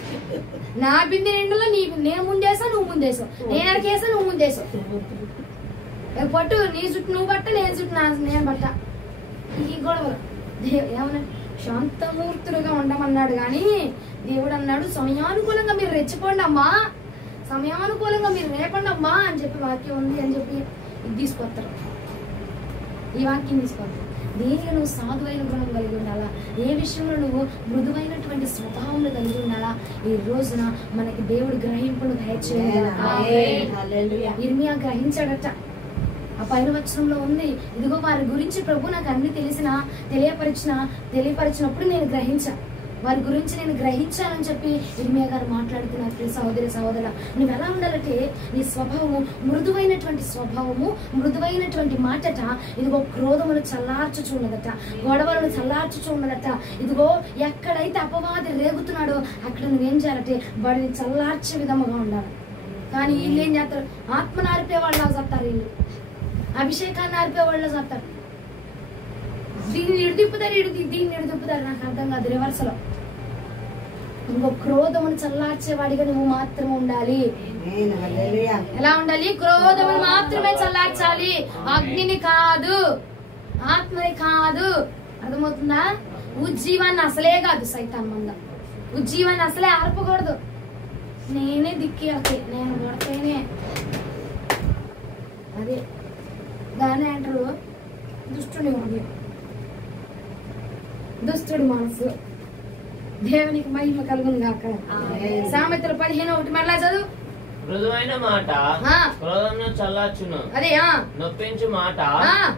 నా బిందె నిండులో నేను ముందేసా, నువ్వు ముందేసావు, నేను ఎనకేసా, నువ్వు ముందేసావు. పట్టు నీ చుట్టూ నువ్వు బట్ట, నేను చుట్టూ నేను బట్ట. ఈ గొడవలు ఏమన్నా శాంతమూర్తులుగా ఉండమన్నాడు. కానీ దేవుడు అన్నాడు సమయానుకూలంగా మీరు రెచ్చిపోండి అమ్మా, సమయానుకూలంగా మీరు రేపండి అమ్మా అని చెప్పి వాక్యం ఉంది అని చెప్పి ఇది తీసుకొస్తారు. ఈ వాక్యం తీసుకొస్తారు. దేనిలో నువ్వు సాధువైన గుణం కలిగి ఉండాలా, ఏ విషయంలో నువ్వు మృదువైనటువంటి స్వభావం కలిగి ఉండాలా. ఈ రోజున మనకి దేవుడు గ్రహింపును దయచేయాలి. ఇర్మియా గ్రహించాడట. ఆ పైన వచనంలో ఉంది, ఇదిగో వారి గురించి ప్రభు నాకు అన్ని తెలియపరిచినప్పుడు నేను గ్రహించా, వారి గురించి నేను గ్రహించానని చెప్పి ఇర్మియా గారు మాట్లాడుతున్నారు. సహోదర నువ్వు ఎలా ఉండాలంటే నీ స్వభావము మృదువైనటువంటి స్వభావము, మృదువైనటువంటి మాటట. ఇదిగో క్రోధమును చల్లార్చుచున్నదట, గొడవలను చల్లార్చుచున్నదట. ఇదిగో ఎక్కడైతే అపవాది రేగుతున్నాడో అక్కడ నువ్వేం చేయాలంటే వాడిని చల్లార్చే విధముగా ఉండాలి. కానీ వీళ్ళు ఏం చేస్తారు? ఆత్మ నారిపే వాళ్ళ చెప్తారు, వీళ్ళు అభిషేకాన్ని నారిపే వాళ్ళ చెప్తారు. దీన్ని ఇడిదిప్పుతారు, దీన్ని ఇడిదిప్పుతారు. నాకు అర్థం కాదు. రివర్స్ లో ఇంకో క్రోధమును చల్లార్చేవాడిగా నువ్వు మాత్రమే ఉండాలి. ఎలా ఉండాలి? క్రోధమును మాత్రమే చల్లార్చాలి, అగ్నిని కాదు, ఆత్మని కాదు. అర్థమవుతుందా? ఉజ్జీవాన్ని అసలే కాదు. సైతాన్ మంద ఉజ్జీవాన్ని అసలే ఆర్పకూడదు. నేనే దిక్కి నేను కొడితేనే అదే దాని అంటారు దుష్టుని ఉంది, దుష్టుడి మనసు. దేవునికి మహిమ కలుగును గాక. సామెతలు 15:1 మరలా చదువు. మృదువైన మాట క్రోధమును చల్లార్చును, అదే నొప్పించు మాట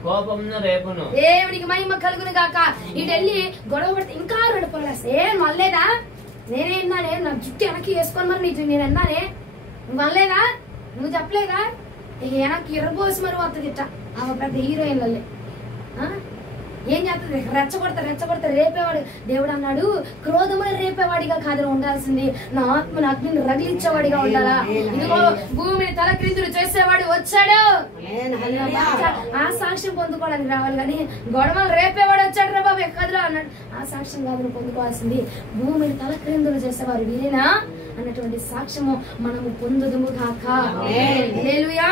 కోపమును రేపును. దేవునికి మహిమ కలుగును గాక. ఇటెళ్ళి గొడవ పడితే ఇంకా 2 పనులు ఏం వల్లేదా? నేనే విన్నానే, నా జుట్టు వెనక్కి వేసుకొని మరి నీకు నేను అన్నానే, నువ్వు వల్లేదా? నువ్వు చెప్పలేదా? వెనక్కి ఇరబోసి మరి వస్తుంది ఇట్ట. ఆమె పెద్ద హీరోయిన్లే ఏం చేస్తుంది? రెచ్చగొడతారు, రేపేవాడు. దేవుడు అన్నాడు క్రోధమును రేపేవాడిగా కాదు ఉండాల్సింది, నా ఆత్మను అగ్నిని రగిలించేవాడిగా ఉండాలా. ఇదిగో భూమిని తలక్రిందులు చేసేవాడు వచ్చాడు. ఆ సాక్ష్యం పొందుకోవడానికి రావాలి, కానీ గొడవలు రేపేవాడు వచ్చాడు రా బాబు ఎక్కదురా అన్నాడు. ఆ సాక్ష్యం కాదు నువ్వు పొందుకోవాల్సింది. భూమిని తలక్రిందులు చేసేవారు వీరేనా అన్నటువంటి సాక్ష్యము మనము పొందుదుము గాక. హల్లెలూయా.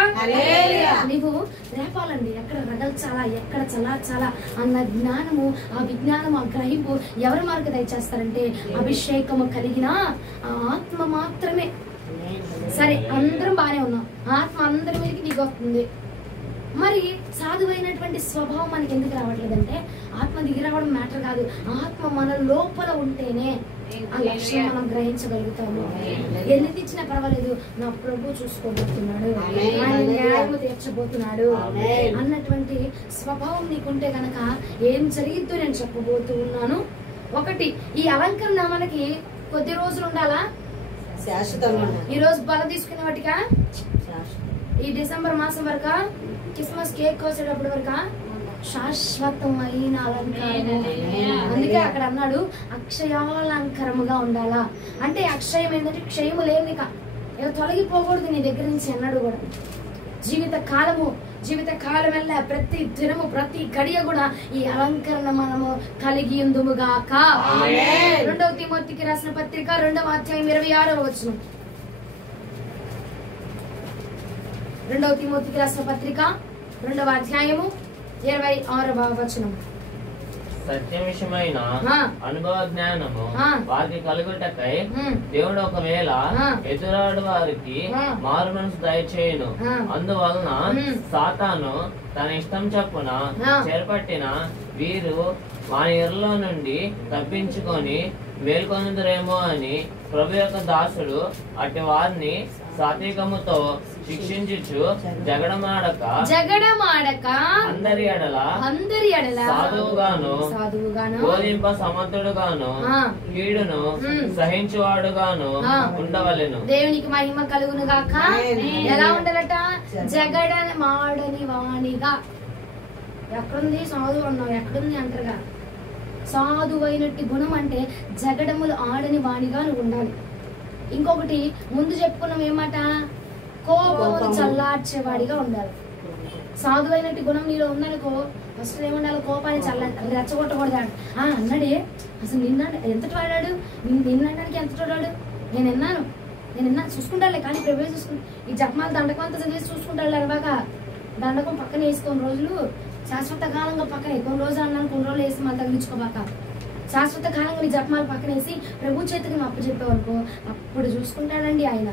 నీవు రేపాలండి, ఎక్కడ రగల్చాలా, ఎక్కడ చల్లార్చాలా అన్న జ్ఞానము, ఆ విజ్ఞానము, ఆ గ్రహింపు ఎవరి మార్గం దయచేస్తారంటే అభిషేకము కలిగిన ఆ ఆత్మ మాత్రమే. సరే అందరం బానే ఉన్నాం, ఆత్మ అందరి మీదకి నీకు వస్తుంది. మరి సాధువైనటువంటి స్వభావం మనకి ఎందుకు రావట్లేదంటే ఆత్మ దిగి రావడం మ్యాటర్ కాదు, ఆత్మ మన లోపల ఉంటేనే ఆ లక్ష్యం మనం గ్రహించగలుగుతాము. ఎన్ని తెచ్చినా పర్వాలేదు, నా ప్రభు చూసుకోబోతున్నాడు, ఆయన న్యాయము తీర్చబోతున్నాడు అన్నటువంటి స్వభావం నీకుంటే గనక ఏం జరిగిద్దో నేను చెప్పబోతూ ఉన్నాను. ఒకటి, ఈ అలంకరణ మనకి కొద్ది రోజులు ఉండాలా? ఈ రోజు బల తీసుకునే వాటికా, ఈ డిసెంబర్ మాసం వరకా, క్రిస్మస్ కేక్ కోసేటప్పటి వరకా శాశ్వతమైన అలంకారము. అందుకే అక్కడ అన్నాడు అక్షయాలంకరముగా ఉండాలా. అంటే అక్షయం ఏంటంటే క్షయము లేనిక, తొలగిపోకూడదు నీ దగ్గర నుంచి అన్నాడు కూడా. జీవిత కాలము జీవిత కాలం వల్ల ప్రతి దినము ప్రతి గడియ కూడా ఈ అలంకరణ మనము కలిగి ఉందుముగాక. 2వ తిమోతికి రాసిన పత్రిక 2వ అధ్యాయం 26వ వచనం. 2వ తిమోతికి రాసిన పత్రిక 2వ అధ్యాయము 26వ వచనం. సత్య విషయమైన అనుభవ జ్ఞానము వారికి కలుగుటకై దేవుడు ఒకవేళ ఎదురాడు వారికి మారు మనసు దయచేయును. అందువలన సాతాను తన ఇష్టం చొప్పున చేపట్టిన వీరు వారి ఇళ్లలో నుండి తప్పించుకొని మేల్కొనుదురేమో అని ప్రభు యొక్క దాసుడు అట్టి వారిని సాత్వికముతో శిక్షించుచు జగడమాడక అందరి ఎడల సాధువుగాను బోధింప సమర్థుడుగాను కీడును సహించువాడుగాను ఉండవలెను. దేవునికి మహిమ కలుగును గాక. ఎలా ఉండాలట? జగడమాడని వాణిగా. ఎక్కడుంది సాధువు అన్నావు, ఎక్కడుంది అంటారుగా. సాధువైనట్టి గుణం అంటే జగడములు ఆడని వాణిగా నువ్వు ఉండాలి. ఇంకొకటి ముందు చెప్పుకున్నాం ఏమాట? కోపమును చల్లార్చేవాడిగా ఉండాలి. సాధువైనట్టి గుణం నీలో ఉందనుకో, ఫస్ట్ ఏముండాలి? కోపాన్ని రెచ్చగొట్టకూడదు. అన్నాడే అసలు నిన్న ఎంతటి వాడాడు, నిన్నడానికి ఎంతటి వాడాడు, నేను విన్నాను చూసుకుంటాలే, కానీ ప్రభు చూసుకుంటా. ఈ జపమాల దండకం అంతా చదివేసి చూసుకుంటాడు. అరబాగా దండకం పక్కన వేసుకొని రోజులు శాశ్వత కాలంగా పక్కన, కొన్ని రోజులు అన్నాను కొన్ని రోజులు వేసి మళ్ళీ తగిలించుకోబాక. శాశ్వత కాలంగా నీ జపమాల పక్కన వేసి ప్రభు చేతికి నువ్వు అప్పచెప్పావనుకో, అప్పుడు చూసుకుంటాడండి ఆయన.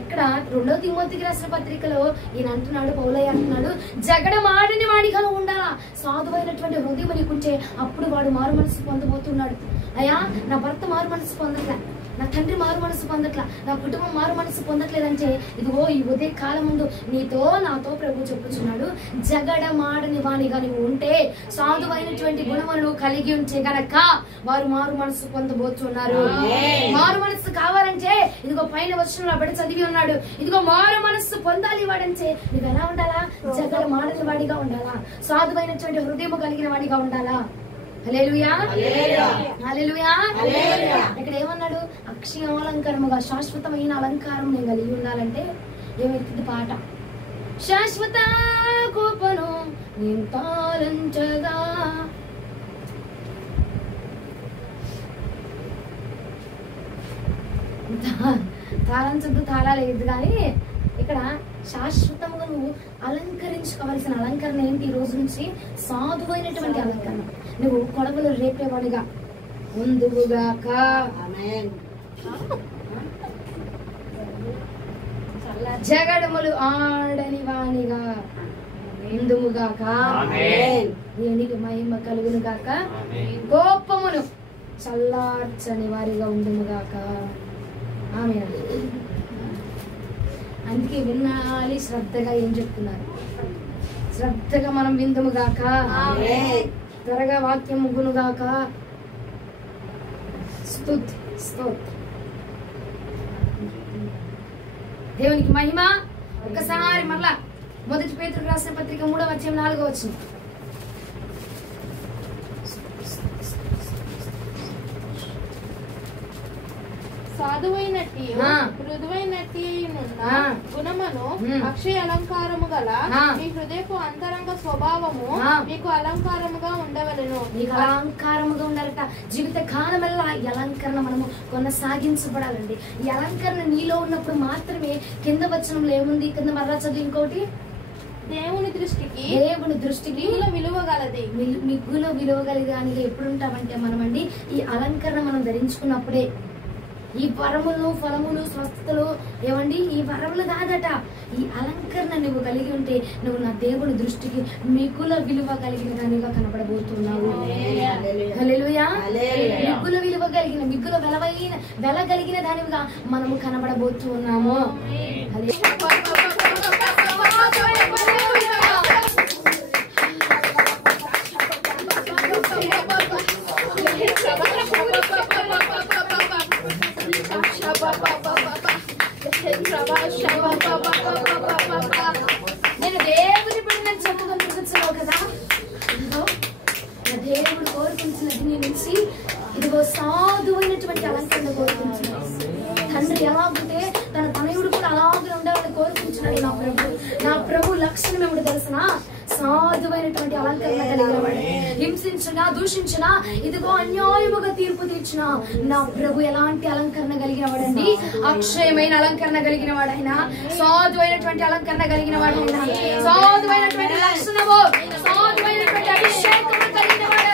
ఇక్కడ 2వ తిమోతికి రాసిన పత్రికలో ఈయన అంటున్నాడు, పౌలయ్య అంటున్నాడు, జగడమాడని వాడిగా ఉండాలా. సాధువైనటువంటి హృదయం నీకుంటే అప్పుడు వాడు మారు మనసు పొందబోతున్నాడు. అయ్యా నా భర్త మారు మనసు పొందట్లా, నా తండ్రి మారు మనసు పొందట్లా, నా కుటుంబం మారు మనసు పొందట్లేదంటే ఇదిగో ఈ ఉదయ కాలం ముందు నీతో నాతో ప్రభు చెప్పుచున్నాడు, జగడమాడని వాణిగా నువ్వు ఉంటే, సాధువైనటువంటి గుణములను కలిగి ఉంటే గనక వారు మారు మనసు పొందబోతున్నారు. మారు మనసు కావాలంటే ఇదిగో పైన వచనంలో బడి చదివి ఉన్నాడు, ఇదిగో మారు మనస్సు పొందాలి వాడంటే నువ్వు ఎలా ఉండాలా? జగడమాడని వాడిగా ఉండాలా, సాధువైనటువంటి హృదయం కలిగిన వాడిగా ఉండాలా. హల్లెలూయా హల్లెలూయా. ఇక్కడ ఏమన్నాడు? అక్షయాలంకరముగా శాశ్వతమైన అలంకారం నేను కలిగి ఉండాలంటే ఏమైతుంది పాట? శాశ్వత కోపను నేను తాళంచగా. తాళంచద్దు, తాళాలేదు, కానీ ఇక్కడ శాశ్వతంగా నువ్వు అలంకరించుకోవాల్సిన అలంకరణ ఏంటి? ఈ రోజు నుంచి సాధువైనటువంటి అలంకరణ. నువ్వు కొడవలు రేపేవాడిగా ఉందువుగాక. జగడములు ఆడని వాణిగా ఉందుముగాక. దేవునికి మహిమ కలుగును గాక. కోపమును చల్లార్చని వారిగా ఉందుముగాక. ఆమేన్. అందుకే వినాలి శ్రద్ధగా. ఏం చెప్తున్నారు? శ్రద్ధగా మనం విందుముగాక. త్వరగా వాక్యం ముగునుగాక. స్తుతి స్తోత్రం. దేవునికి మహిమ. ఒకసారి మళ్ళా 1 పేతురు రాసిన పత్రిక 3వ అధ్యాయం 4వ వచనం. సాధువైనట్టి మృదువైనట్టి గుణమును అక్షయ అలంకారము గల మీ హృదయపు అంతరంగ స్వభావము మీకు అలంకారముగా ఉండవలెను. మీకు అలంకారముగా ఉండాలట. జీవిత కాలం వల్ల ఈ అలంకరణ మనము కొనసాగించబడాలండి. ఈ అలంకరణ నీలో ఉన్నప్పుడు మాత్రమే. కింద వచనంలో ఏముంది? కింద మరలా చదువు ఇంకోటి. దేవుని దృష్టికి విలువ గలది. మిగులు విలువ కలిగి ఎప్పుడు ఉంటామంటే మనమండి ఈ అలంకరణ మనం ధరించుకున్నప్పుడే. ఈ వరములు ఫలములు స్వస్థతలు ఏమండి ఈ వరములు కాదట. ఈ అలంకరణ నువ్వు కలిగి ఉంటే నువ్వు నా దేవుని దృష్టికి మిగుల విలువ కలిగిన దానిగా కనబడబోతున్నావు. హల్లెలూయా. మిగుల విలువ కలిగిన, మిగుల వెల కలిగిన దానివిగా మనము కనబడబోతున్నాము. నేను దేవుని బిడ్డను చెప్పుకుంటున్నావు కదా. ఇదిగో నా దేవుడు కోరుకుంటున్నది నీ నుంచి ఇదిగో సాధువైనటువంటి అలంకరణ కోరుకుంటున్నాడు. తండ్రి ఎలాగుంటే తన తనయుడు కూడా అలాగే ఉండాలని కోరుకుంటున్నాడు నా ప్రభు. నా ప్రభు లక్షణం ఏమిటి సాధువైనటువంటి అలంకరణ కలిగిన వాడు. హింసించిన, దూషించిన, ఇదిగో అన్యాయముగా తీర్పు తీర్చిన నా ప్రభు ఎలాంటి అలంకరణ కలిగిన వాడండి? అక్షయమైన అలంకరణ కలిగిన వాడైనా, సాధువైనటువంటి అలంకరణ కలిగిన వాడైనా, సాధువైనటువంటి లక్షణము, సాధువైనటువంటి అభిషేకము కలిగిన వాడు.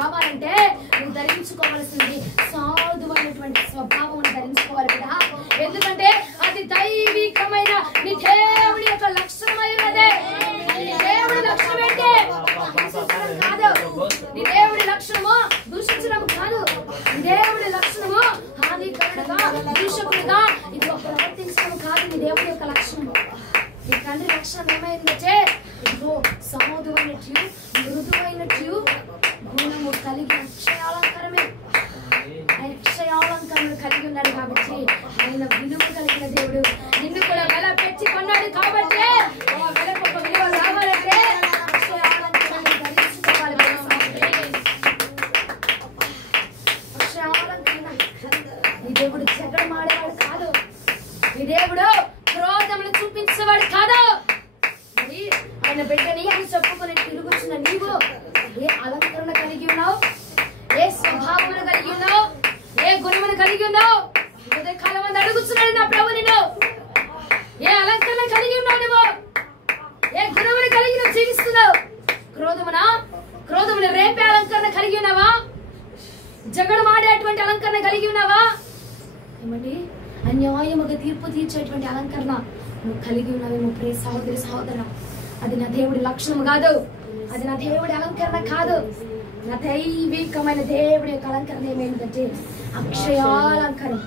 రావాలంటే నువ్వు ధరించుకోవాల్సింది సాధువైనటువంటి స్వభావం ధరించుకోవాలి కదా. ఎందుకంటే అది దైవికమైన నీ దేవుడి యొక్క లక్షణమైనదే. నీ దేవుడి లక్షణం ఏంటి? కాదు, నీ దేవుడి లక్షణము దూషించడం కాదు. నీ దేవుడి లక్షణము హానికరుడుగా, దూషకుడుగా ఇది ప్రవర్తించడం కాదు. నీ దేవుడి యొక్క లక్షణము, నీ తండ్రి లక్షణం ఏమైందంటే ఇదిగో సాధువైనట్లు, మృదువైనట్లు గుణము కలిగి అక్షయాలంకరమే. అక్షయాలంకరణ కలిగి ఉన్నాడు కాబట్టి ఆయన విలువ కలిగిన దేవుడు. నిన్ను కూడా వెల పెట్టి కొన్నాడు కాబట్టి వెలకు ఒక విలువ రావాలంటే అక్షయాలంకరణ ధరించుకోవాలి. అక్షయాలంకరణ. నీ దేవుడు జగడం ఆడేవాడు కాదు. నీ దేవుడు క్రోధములు చూపించేవాడు కాదు. మరి ఆయన బిడ్డని అని చెప్పుకొని తిరుగుతున్న నీవు ఏ అలంకరణ కలిగి ఉన్నావు? ఏ స్వభావమును కలిగి ఉన్నావు? ఏ గుణమును కలిగి ఉన్నావు? కాలం మంది అడుగుతున్నాడు నా ప్రభు నిన్ను. ఏ అలంకరణ కలిగి ఉన్నావు? నువ్వు ఏ గుణమును కలిగి నువ్వు జీవిస్తున్నావు? క్రోధమును రేపే అలంకరణ కలిగి ఉన్నావా? జగడం ఆడేటువంటి అలంకరణ కలిగి ఉన్నావా? ఏమండి, అన్యాయముగా తీర్పు తీర్చేటువంటి అలంకరణ నువ్వు కలిగి ఉన్నావేమో ప్రియ సహోదరి సహోదరా. అది నా దేవుడి లక్షణం కాదు. అది నా దేవుడి అలంకరణ కాదు. నా దైవికమైన దేవుడి యొక్క అలంకరణ ఏమేంటంటే అక్షయాలంకరణ.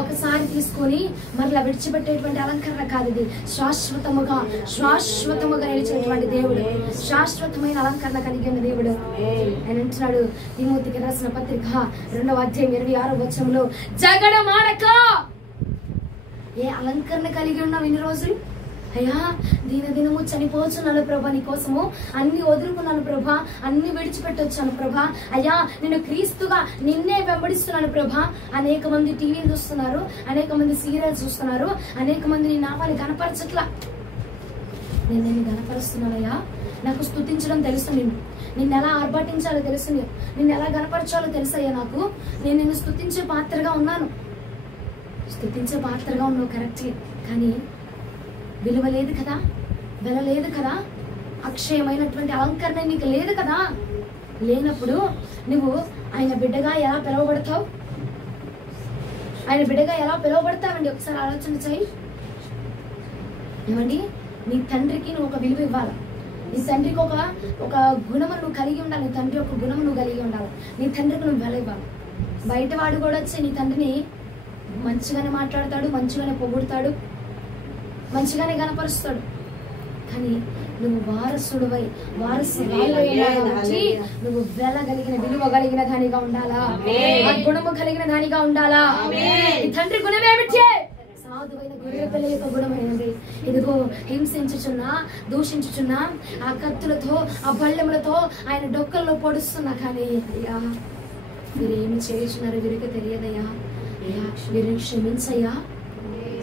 ఒకసారి తీసుకొని మరలా విడిచిపెట్టేటువంటి అలంకరణ కాదు. ఇది శాశ్వతముగా నిలిచేటువంటి దేవుడు, శాశ్వతమైన అలంకరణ కలిగి ఉన్న దేవుడు. ఆయన అంటున్నాడు తిమోతికి రాసిన పత్రిక 2వ అధ్యాయం 26వ వచనంలో, జగడం ఆడక. ఏ అలంకరణ కలిగి ఉన్నావు ఇన్ని రోజులు? అయ్యా దినదినము చనిపోతున్నాను ప్రభా, నీ కోసము అన్ని వదులుకున్నాను ప్రభా, అన్ని విడిచిపెట్టొచ్చాను ప్రభా. అయ్యా నేను క్రీస్తుగా నిన్నే వెంబడిస్తున్నాను ప్రభా. అనేక మంది టీవీలు చూస్తున్నారు, అనేక మంది సీరియల్స్ చూస్తున్నారు, అనేక మంది నీ నామాన్ని గణపరచట్లా. నేను నిన్ను గణపరుస్తున్నానయ్యా. నాకు స్తుతించడం తెలుసు, నిన్ను ఎలా ఆర్భాటించాలో తెలుసు, నిన్ను ఎలా గణపరచాలో తెలుసయ్యా నాకు. నేను నిన్ను స్తుతించే పాత్రగా ఉన్నాను. స్తుతించే పాత్రగా ఉన్నావు కరెక్టే, కానీ విలువ లేదు కదా, వెల లేదు కదా, అక్షయమైనటువంటి అలంకరణ నీకు లేదు కదా. లేనప్పుడు నువ్వు ఆయన బిడ్డగా ఎలా పిలువబడతావు? ఆయన బిడ్డగా ఎలా పిలువబడతావండి? ఒకసారి ఆలోచన చేయి. ఏమండి, నీ తండ్రికి నువ్వు ఒక విలువ ఇవ్వాలి. నీ తండ్రికి ఒక గుణము నువ్వు కలిగి ఉండాలి. నీ తండ్రి యొక్క గుణము నువ్వు కలిగి ఉండాలి. నీ తండ్రికి నువ్వు వెల ఇవ్వాలి. బయట వాడు కూడా వచ్చి నీ తండ్రిని మంచిగానే మాట్లాడతాడు, మంచిగానే పొగుడతాడు, మంచిగానే కనపరుస్తాడు. కానీ నువ్వు వారసుడువై నువ్వు వెల కలిగిన, విలువ కలిగిన దానిగా ఉండాలా, గుణము కలిగిన దానిగా ఉండాలా. నీ తండ్రి గుణమేమిటి? సాధువైన గొర్రె పిల్ల యొక్క గుణమైనది. ఇదిగో హింసించుచున్నా, దూషించుచున్నా, ఆ కత్తులతో, ఆ బళ్ళెములతో ఆయన డొక్కల్లో పొడుస్తున్నా, కానీ అయ్యా వీరేమి చేయుచున్నారు వీరికి తెలియదయ్యా, అయ్యా వీరిని క్షమించయ్యా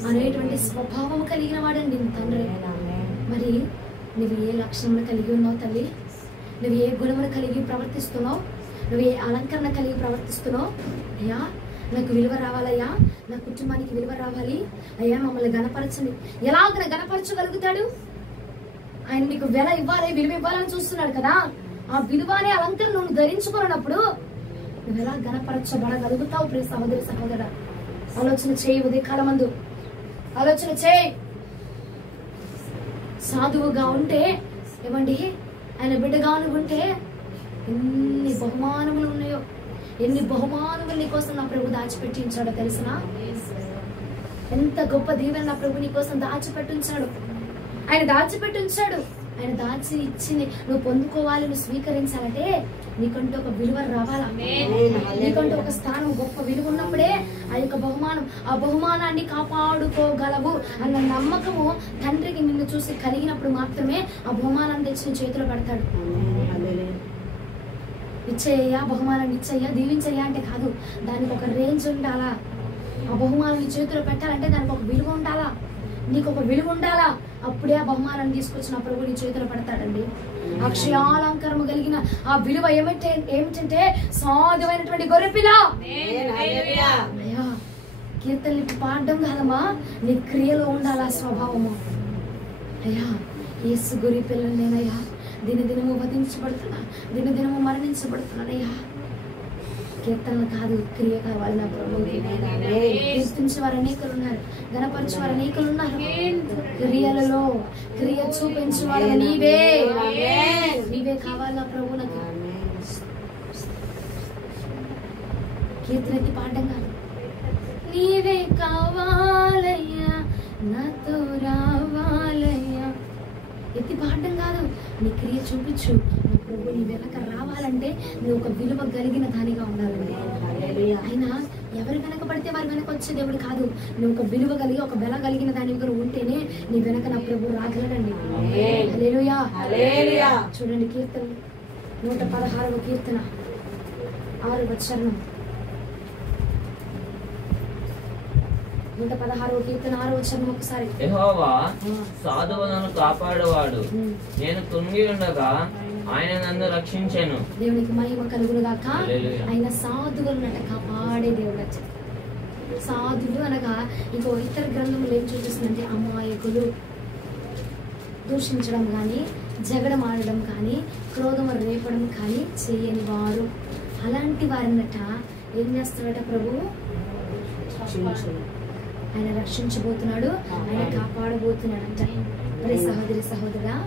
అనేటువంటి స్వభావం కలిగిన వాడండి తండ్రి. మరి నువ్వు ఏ లక్షణములు కలిగి ఉన్నావు తల్లి? నువ్వు ఏ గుణమును కలిగి ప్రవర్తిస్తున్నావు? నువ్వు ఏ అలంకరణ కలిగి ప్రవర్తిస్తున్నావు? అయ్యా నాకు విలువ రావాలయ్యా, నా కుటుంబానికి విలువ రావాలి అయ్యా, మమ్మల్ని గణపరచండి. ఎలాగ గణపరచగలుగుతాడు? ఆయన నీకు వెల ఇవ్వాలి, విలువ ఇవ్వాలని చూస్తున్నాడు కదా. ఆ విలువ అనే అలంకరణ నువ్వు ధరించుకున్నప్పుడు నువ్వు ఎలా గణపరచబడగలుగుతావు? ప్రియ సహోదరి సహోదరా, ఆలోచన చేయి. ఉదయకాలం మందు ఆలోచన చేయి. సాధువుగా ఉంటే ఏమండి, ఆయన బిడ్డగా ఉంటే ఎన్ని బహుమానములు ఉన్నాయో, ఎన్ని బహుమానములు నీకోసం నా ప్రభు దాచిపెట్టించాడో తెలిసినా? ఎంత గొప్ప దీవెన నా ప్రభు నీకోసం దాచిపెట్టించాడు. ఆయన దాచిపెట్టించాడు. ఆయన దాచి ఇచ్చింది నువ్వు పొందుకోవాలి, నువ్వు స్వీకరించాలంటే నీకంటూ ఒక విలువ రావాలా? నీకంటూ ఒక స్థానం, గొప్ప విలువ ఉన్నప్పుడే ఆ యొక్క బహుమానం, ఆ బహుమానాన్ని కాపాడుకోగలవు అన్న నమ్మకము తండ్రికి నిన్ను చూసి కలిగినప్పుడు మాత్రమే ఆ బహుమానాన్ని తెచ్చి నీ చేతిలో పెడతాడు. ఇచ్చేయ్యా, బహుమానాన్ని ఇచ్చయ్యా, దీవించయ్యా అంటే కాదు, దానికి ఒక రేంజ్ ఉండాలా. ఆ బహుమానాన్ని చేతిలో పెట్టాలంటే దానికి ఒక విలువ ఉండాలా, నీకు ఒక విలువ ఉండాలా. అప్పుడే ఆ బహుమానాన్ని తీసుకొచ్చిన ప్రభు నీ చేతిలో పెడతాడండి. అక్షయాలంకరము కలిగిన ఆ విలువ ఏమిటంటే సాధువైనటువంటి గొర్రెపిల్ల. కీర్తనలు పాడడం కాదమ్మా, నీ క్రియలో ఉండాలా స్వభావము. అయ్యా, యేసు గొర్రె పిల్లని నేనయ్యా, దినదినము వధించబడుతున్నా, దినదినము మరణించబడుతున్నానయ్యా. కీర్తనలు కాదు, క్రియ కావాలి నా ప్రభు. కీర్తించే వారు అనేకులు ఉన్నారు, గణపరిచే వారు అనేకులు ఉన్నారు. క్రియలలో క్రియ చూపించే వారు నీవే కావాలి నా ప్రభు. నాకు కీర్తన ఎత్తి పాడడం కాదు, నీవే కావాలయ్యా, నాతో రావాలయ్యా. ఎత్తి పాడడం కాదు, నీ క్రియ చూపించు. ప్రభు నీ వెనక రావాలంటే నువ్వు ఒక విలువ కలిగిన దానిగా ఉండాలండి. అయినా ఎవరు వెనక పడితే వారి వెనక వచ్చే దేవుడు కాదు. నువ్వు ఒక విలువ కలిగి, ఒక బెల కలిగిన దాని ఉంటేనే నీ వెనక నా ప్రభు రాగలడండి. హల్లెలూయా. చూడండి కీర్తన 116వ కీర్తన 6వ చరణం. 116వ కీర్తన 6వ చరణం ఒకసారి. యెహోవా సాధువులను కాపాడువాడు, నేను కుంగి ఉండగా ఆయన నన్ను రక్షించెను. దేవునికి మహిమ కలుగును గాక. ఆయన సాధువులనట కాపాడే దేవుడు. సాధువులు అనగా ఇంకో ఇతర గ్రంథములు ఏం చూపిస్తుందంటే అమాయకులు, దూషించడం కానీ, జగడం ఆడడం కానీ, క్రోధము రేపడం కానీ చేయని వారు. అలాంటి వారినట ఏం చేస్తాడట ప్రభువు? ఆయన రక్షించబోతున్నాడు, ఆయన కాపాడబోతున్నాడు అంట. మరి సహోదరి సహోదరా,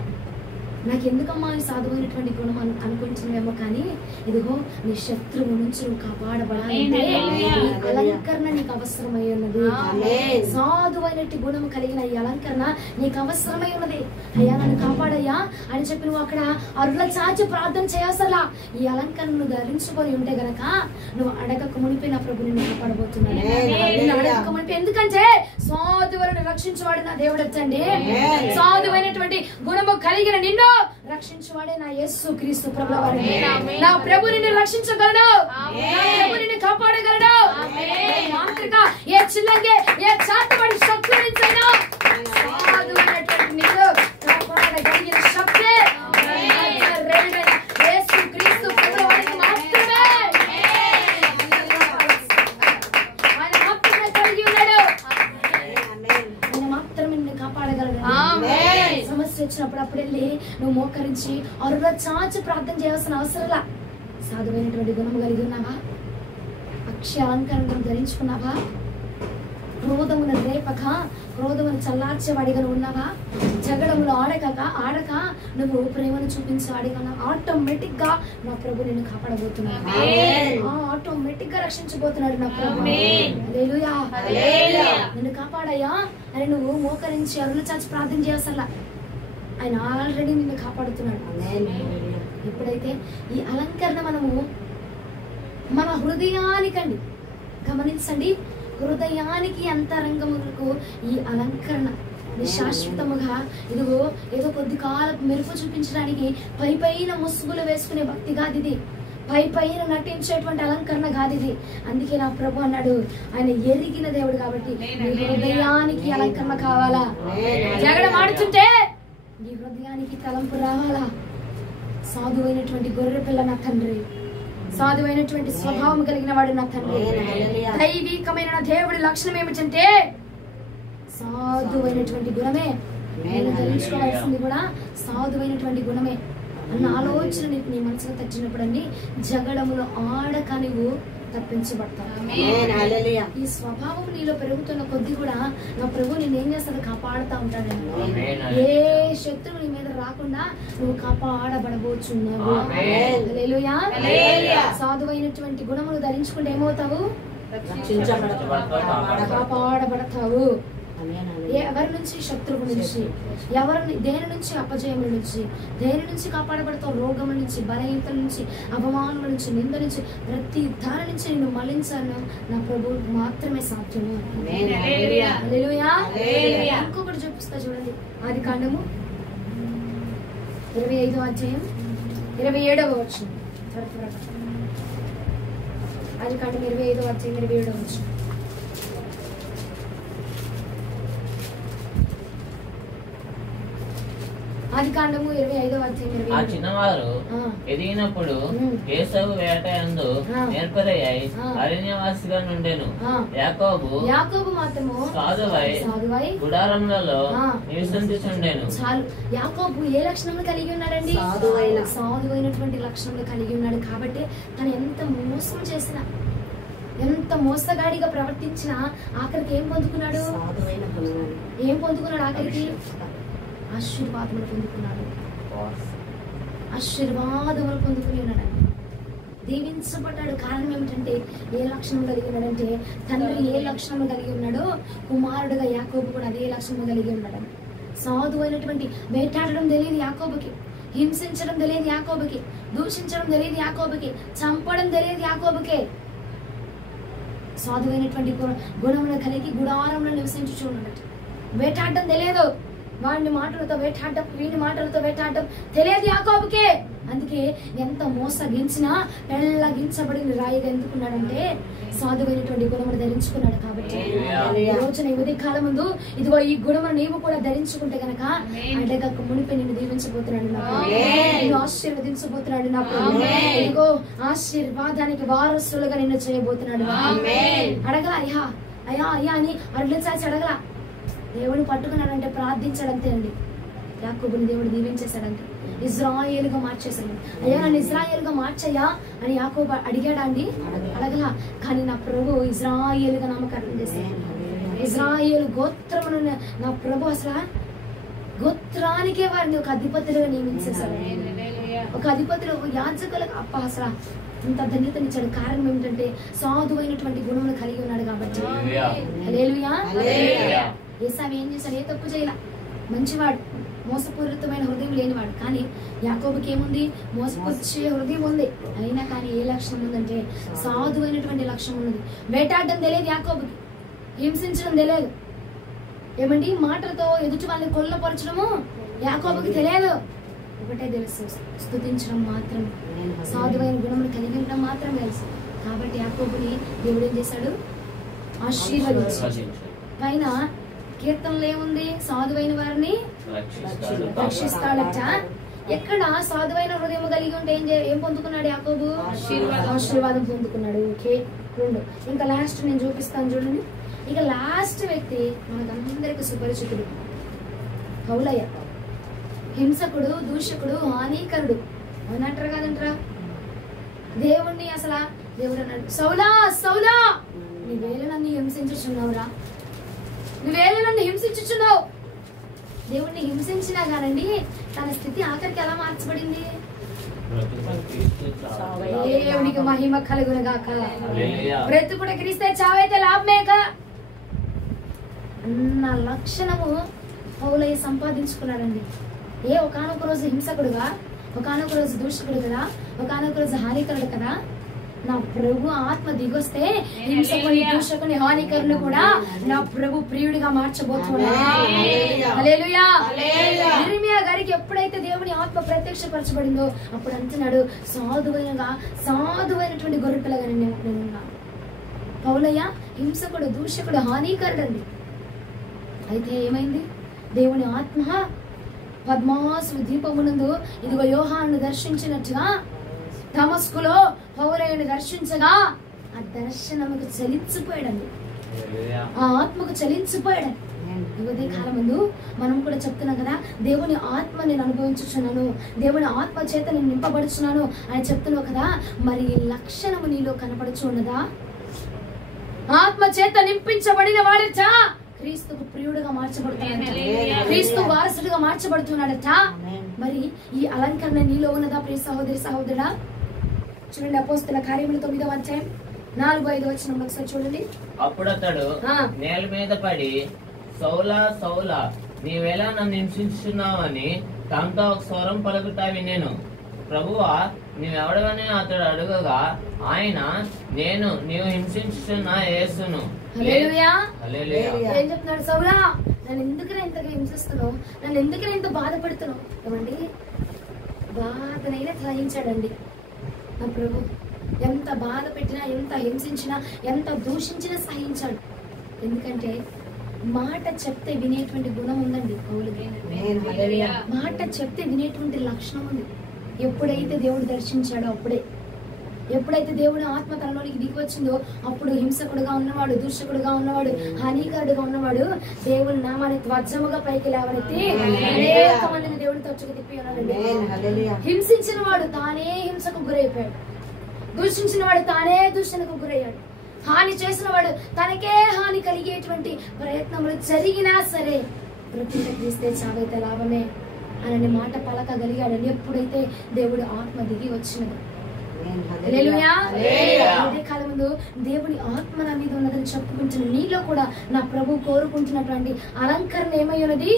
నాకెందుకమ్మా ఈ సాధువైనటువంటి గుణం అనుకుంటున్నావేమో, కానీ ఇదిగో నీ శత్రువు నుంచి నువ్వు కాపాడబడాలంటే ఈ అలంకరణ నీకు అవసరమై ఉన్నది. సాధువైనటువంటి గుణం కలిగిన ఈ అలంకరణ నీకు అవసరమై ఉన్నది. అయ్యా నన్ను కాపాడయ్యా అని చెప్పి నువ్వు అక్కడ అరుల చాచి ప్రార్థన చేయాల్సలా. ఈ అలంకరణను ధరించుకొని ఉంటే గనక నువ్వు అడగక మునిపి నా ప్రభు నిన్ను కాపాడబోతున్నాడు. అడగక మునిపి, ఎందుకంటే సాధువులను రక్షించేవాడు నా దేవుడు వచ్చండి. సాధువైనటువంటి గుణము కలిగిన నిన్ను రక్షించేవాడే నా యేసు క్రీస్తు ప్రభువారు. నా ప్రభు నిన్ను రక్షించగలడు, ప్రభు నిన్ను కాపాడగలడు. మాంత్రిక ఏ చిల్లంగే ఏ చాతబడి శక్తి నుంచైనా సాధువైనటువంటి నిన్ను కాపాడగలిగిన శక్తి యేసు క్రీస్తు ప్రభువారికి మాత్రమే. ఆయన మాత్రమే కలిగి ఉన్నాడు, ఆయన మాత్రమే నిన్ను కాపాడగలడు. సమస్య వచ్చినప్పుడు అప్పుడు వెళ్ళి నువ్వు మోకరించి అరుల చాచి ప్రార్థన చేయాల్సిన అవసరంలా. సాధువైనటువంటి గుణం కలిగి ఉన్నావా? అక్షయ అలంకరణ ధరించుకున్నావా? క్రోధమును రేపక, క్రోధమును చల్లార్చేవాడిగా ఉన్నావా? జగడములు ఆడక నువ్వు ప్రేమను చూపించేవాడిగా ఉన్నావు. ఆటోమేటిక్ గా నా ప్రభు నిన్ను కాపాడబోతున్నాడు, ఆటోమేటిక్ గా రక్షించబోతున్నాడు నా ప్రభు. హల్లెలూయా. నిన్ను కాపాడయ్యా అని నువ్వు మోకరించి అరుల చాచి ప్రార్థన చేయాల్సల్లా. ఆయన ఆల్రెడీ నిన్ను కాపాడుతున్నాడు. ఎప్పుడైతే ఈ అలంకరణ మనము మన హృదయానికండి, గమనించండి, హృదయానికి అంతరంగములకు ఈ అలంకరణ శాశ్వతముగా ఇదిగో ఏదో కొద్ది కాలపు మెరుపు చూపించడానికి పైన ముసుగులు వేసుకునే భక్తి కాదు ఇది, పైన నటించేటువంటి అలంకరణ కాదు ఇది. అందుకే నా ప్రభు అన్నాడు, ఆయన ఎరిగిన దేవుడు కాబట్టి నీ హృదయానికి అలంకరణ కావాలా? జగడం ఆడుతుంటే నీ హృదయానికి తలంపు రావాలా? సాధువైనటువంటి గొర్రె పిల్ల నా తండ్రి, సాధువైనటువంటి స్వభావం కలిగిన వాడు నా తండ్రి. దైవికమైన నా దేవుడి లక్షణం ఏమిటంటే సాధువైనటువంటి గుణమే. నేను ధరించుకోవాల్సింది కూడా సాధువైనటువంటి గుణమే అన్న ఆలోచన నీ మనసులో తెచ్చినప్పుడు అన్ని జగడములో ఆడక నువ్వు తప్పించబడతావు. ఈ స్వభావం నీలో పెరుగుతున్న కొద్ది కూడా నా ప్రభు నేను ఏం చేస్తాడు, కాపాడుతా ఉంటాడండి. ఏ శత్రువు నీ మీద రాకుండా నువ్వు కాపాడబడబోచున్నావు. హల్లెలూయా. సాధువైనటువంటి గుణములు ధరించుకుంటే ఏమవుతావు, కాపాడబడతావు. ఎవరి నుంచి, శత్రువు నుంచి, దేని నుంచి, అపజయముల నుంచి, దేని నుంచి కాపాడబడతావు, రోగముల నుంచి, బలహీనతల నుంచి, అవమానముల నుంచి, నింద నుంచి, ప్రతి దాని నుంచి నిన్ను మళ్లించాను నా ప్రభు మాత్రమే సాధ్యము. హల్లెలూయా. ఇంకొకటి చూపిస్తా చూడండి, ఆది కాండము 25వ అధ్యాయం 27వ వచనం. ఆది కాండం 25వ అధ్యాయం 27వ వచనం. ఆది కాండము 25వ అధ్యాయం. ఆ చిన్నవారు ఎదిగినప్పుడు ఏసావు వేటయందు నేర్పరయ్యాయి అరణ్యవాసిగా నుండెను. యాకోబు మాత్రము సాధువై గుడారములలో నివసించుచుండెను. చాలు. యాకోబు ఏ లక్షణములు కలిగి ఉన్నాడండి, సాధువైనటువంటి లక్షణములు కలిగి ఉన్నాడు. కాబట్టి తను ఎంత మోసం చేసినా, ఎంత మోసగాడిగా ప్రవర్తించినా ఆఖరికి ఏం పొందుకున్నాడు, ఆఖరికి ఆశీర్వాదములు పొందుకున్నాడు. ఆశీర్వాదములు పొందుకుని ఉన్నాడండి, దీవించబడ్డాడు. కారణం ఏమిటంటే ఏ లక్షణం కలిగి ఉన్నాడంటే తండ్రి ఏ లక్షణం కలిగి ఉన్నాడో కుమారుడుగా యాకోబు కూడా అదే లక్షణం కలిగి ఉన్నాడు. సాధు అయినటువంటి వేటాడడం తెలియదు యాకోబుకి, హింసించడం తెలియదు యాకోబుకి, దూషించడం తెలియదు యాకోబుకి, చంపడం తెలియదు యాకోబుకే. సాధువైనటువంటి గుణమును కలిగి గుడారంలో నివసించుచూ ఉన్నాడు. వేటాడడం తెలియదు, వాడిని మాటలతో వేటాడడం, వీడి మాటలతో వేటాడడం తెలియదు యాకోబుకే. అందుకే ఎంత మోసగించినా పెళ్ళగించబడిన రాయిగా ఎందుకున్నాడంటే సాధువైనటువంటి గుణమును ధరించుకున్నాడు. కాబట్టి ఈ రోజున ఉదయ కాలం ముందు ఇదిగో ఈ గుణమును నీవు కూడా ధరించుకుంటే గనక అడగక మునిపి నిన్ను దీవించబోతున్నాడు, నిన్ను ఆశీర్వదించబోతున్నాడు. నాకు ఇదిగో ఆశీర్వాదానికి వారసులుగా నిన్ను చేయబోతున్నాడు. అడగల అయ్యా అయ్యా అయ్యా అని అడ్లు చాచి అడగల, దేవుని పట్టుకున్నాడంటే ప్రార్థించాడంతే అండి. యాకోబుని దేవుడు దీవించేశాడంటే ఇజ్రాయేలుగా మార్చేశాడు. అయ్యా నన్ను ఇజ్రాయేలుగా మార్చయ్యా అని యాకోబు అడిగాడా అండి, అడగలా. కానీ నా ప్రభు ఇజ్రాయేలుగా నామకరణం చేశాడు. ఇజ్రాయేలు గోత్రమును నా ప్రభు అసలు గోత్రానికే వారిని ఒక అధిపతులుగా నియమించేశాడు. ఒక అధిపతులు, ఒక యాజకులకు అప్ప అసలు ఇంత ధన్యతనిచ్చాడు. కారణం ఏమిటంటే సాధువైనటువంటి గుణమును కలిగి ఉన్నాడు కాబట్టి. హల్లెలూయా. ఏసావు ఏం చేశాడు, ఏ తప్పు చేయాల, మంచివాడు, మోసపూరితమైన హృదయం లేనివాడు. కానీ యాకోబుకి ఏముంది, మోసపుచ్చే హృదయం ఉంది. అయినా కానీ ఏ లక్షణం ఉందంటే సాధువైనటువంటి లక్షణం ఉన్నది. వేటాడడం తెలియదు యాకోబుకి, హింసించడం తెలియదు, ఏమండి మాటలతో ఎదుటి వాళ్ళని కొల్లపరచడము యాకోబుకి తెలియదు. ఒకటే తెలుసు, స్తుతించడం మాత్రం, సాధువైన గుణములు కలిగి ఉండడం మాత్రం తెలుసు. కాబట్టి యాకోబుని దేవుడు ఏం చేశాడు, ఆశీర్వదించాడు. పైన కీర్తనలో ఏముంది, సాధువైన వారిని రక్షిస్తాడట. ఎక్కడ సాధువైన హృదయం కలిగి ఉంటే ఏం పొందుకున్నాడు యాకోబు, ఆశీర్వాదం పొందుకున్నాడు. ఓకే, 2. ఇంకా లాస్ట్ నేను చూపిస్తాను చూడండి. ఇక లాస్ట్ వ్యక్తి మనకందరికి సుపరిచితుడు, కౌలయ్య. హింసకుడు, దూషకుడు, హానికరుడు అనంటారు కదంటారా. దేవుణ్ణి అసలు దేవుడు అన్నాడు, సౌలా సౌలా నువ్వేళ నన్ను హింసించుచున్నావురా, నువ్వేళ నన్ను హింసించుచున్నావు. దేవుణ్ణి హింసించినా కానండి తన స్థితి ఆఖరికి ఎలా మార్చబడింది, దేవునికి మహిమ కలుగునుగాక. బ్రతుకుడు క్రీస్తే చావైతే లాభమేక అన్న లక్షణము పౌలయ్య సంపాదించుకున్నాడండి. ఒకానొక రోజు హింసకుడుగా, ఒకానొక రోజు దూషకుడు కదా, ఒకానొక రోజు హానికరుడు కదా. నా ప్రభు ఆత్మ దిగొస్తే హింసకుని, దూషకుని, హానికరుని కూడా నా ప్రభు ప్రియుడిగా మార్చబోతున్నాడు. హల్లెలూయా. యిర్మీయా గారికి ఎప్పుడైతే దేవుని ఆత్మ ప్రత్యక్షపరచబడిందో అప్పుడు అంటున్నాడు, సాధువైనటువంటి గొర్రెపిల్లగా నేను. పౌలయ్య హింసకుడు, దూషకుడు, హానికరుడండి. అయితే ఏమైంది, దేవుని ఆత్మ పద్మాసు దీపమునందు ఇదిగో యోహాను దర్శించినట్టుగా దమస్కులో పౌలుని దర్శించగా ఆ దర్శనముకు చలించిపోయాడండి, ఆ ఆత్మకు చలించిపోయాడు. ఈ కాలం ముందు మనం కూడా చెప్తున్నాం కదా, దేవుని ఆత్మ నేను అనుభవించుచున్నాను, దేవుని ఆత్మ చేత నేను నింపబడుచున్నాను అని చెప్తున్నావు కదా. మరి లక్షణము నీలో కనపడుచు ఉన్నదా? ఆత్మ చేత నింపించబడిన వాడట క్రీస్తుకు ప్రియుడుగా మార్చబడుతున్నాడట, క్రీస్తు వారసుడిగా మార్చబడుతున్నాడట. మరి ఈ అలంకరణ నీలో ఉన్నదా ప్రియ సహోదరి సహోదరుడా? చూడండి, అపోస్తల కార్యములు 9వ అధ్యాయం 4-5 వచనం ఒకసారి చూడండి. అప్పుడు అతడు నేల మీద పడి, సౌలా సౌలా, నీవెలా నన్ను హింసించున్నావని తనతో ఒక స్వరం పలుకుతా వినేను. ప్రభువా, నీవెవడవని అతడు అడుగగా ఆయన, నేను నీవు హింసించున్న యేసును. హల్లెలూయా. హల్లెలూయా. ఏం చెప్తున్నాడు? సౌలా, నన్ను ఎందుకనే ఇంతగా హింసిస్తున్నావు, నన్ను ఎందుకనే ఇంత బాధపడుతున్నావు? ఏమండి, బాధనైనా సహించాడండి నా ప్రభు. ఎంత బాధ పెట్టినా, ఎంత హింసించినా, ఎంత దూషించినా సహించాడు. ఎందుకంటే మాట చెప్తే వినేటువంటి గుణం ఉందండి పౌలుకి. మాట చెప్తే వినేటువంటి లక్షణం ఉంది. ఎప్పుడైతే దేవుడు దర్శించాడో అప్పుడే, ఎప్పుడైతే దేవుడు ఆత్మ తనలోనికి దిగి వచ్చిందో అప్పుడు హింసకుడుగా ఉన్నవాడు, దూషకుడుగా ఉన్నవాడు, హానికారుడుగా ఉన్నవాడు దేవుని నామాన్ని ధ్వజముగా పైకి లేవనెత్తి అనేక మందిని దేవుడి తరచుగా తిప్పి ఉన్నాడండి. హింసించిన వాడు తానే హింసకు గురైపోయాడు, దూషించిన వాడు తానే దూషణకు గురయ్యాడు, హాని చేసిన వాడు తనకే హాని కలిగేటువంటి ప్రయత్నములు జరిగినా సరే ప్రతిష్ఠిస్తే చావైతే లాభమే అనే మాట పలకగలిగాడని ఎప్పుడైతే దేవుడు ఆత్మ దిగి వచ్చినది. హల్లెలూయా. అదే కాలం ముందు దేవుని ఆత్మ నా మీద ఉన్నదని చెప్పుకుంటున్న నీలో కూడా నా ప్రభు కోరుకుంటున్నటువంటి అలంకరణ ఏమై ఉన్నది?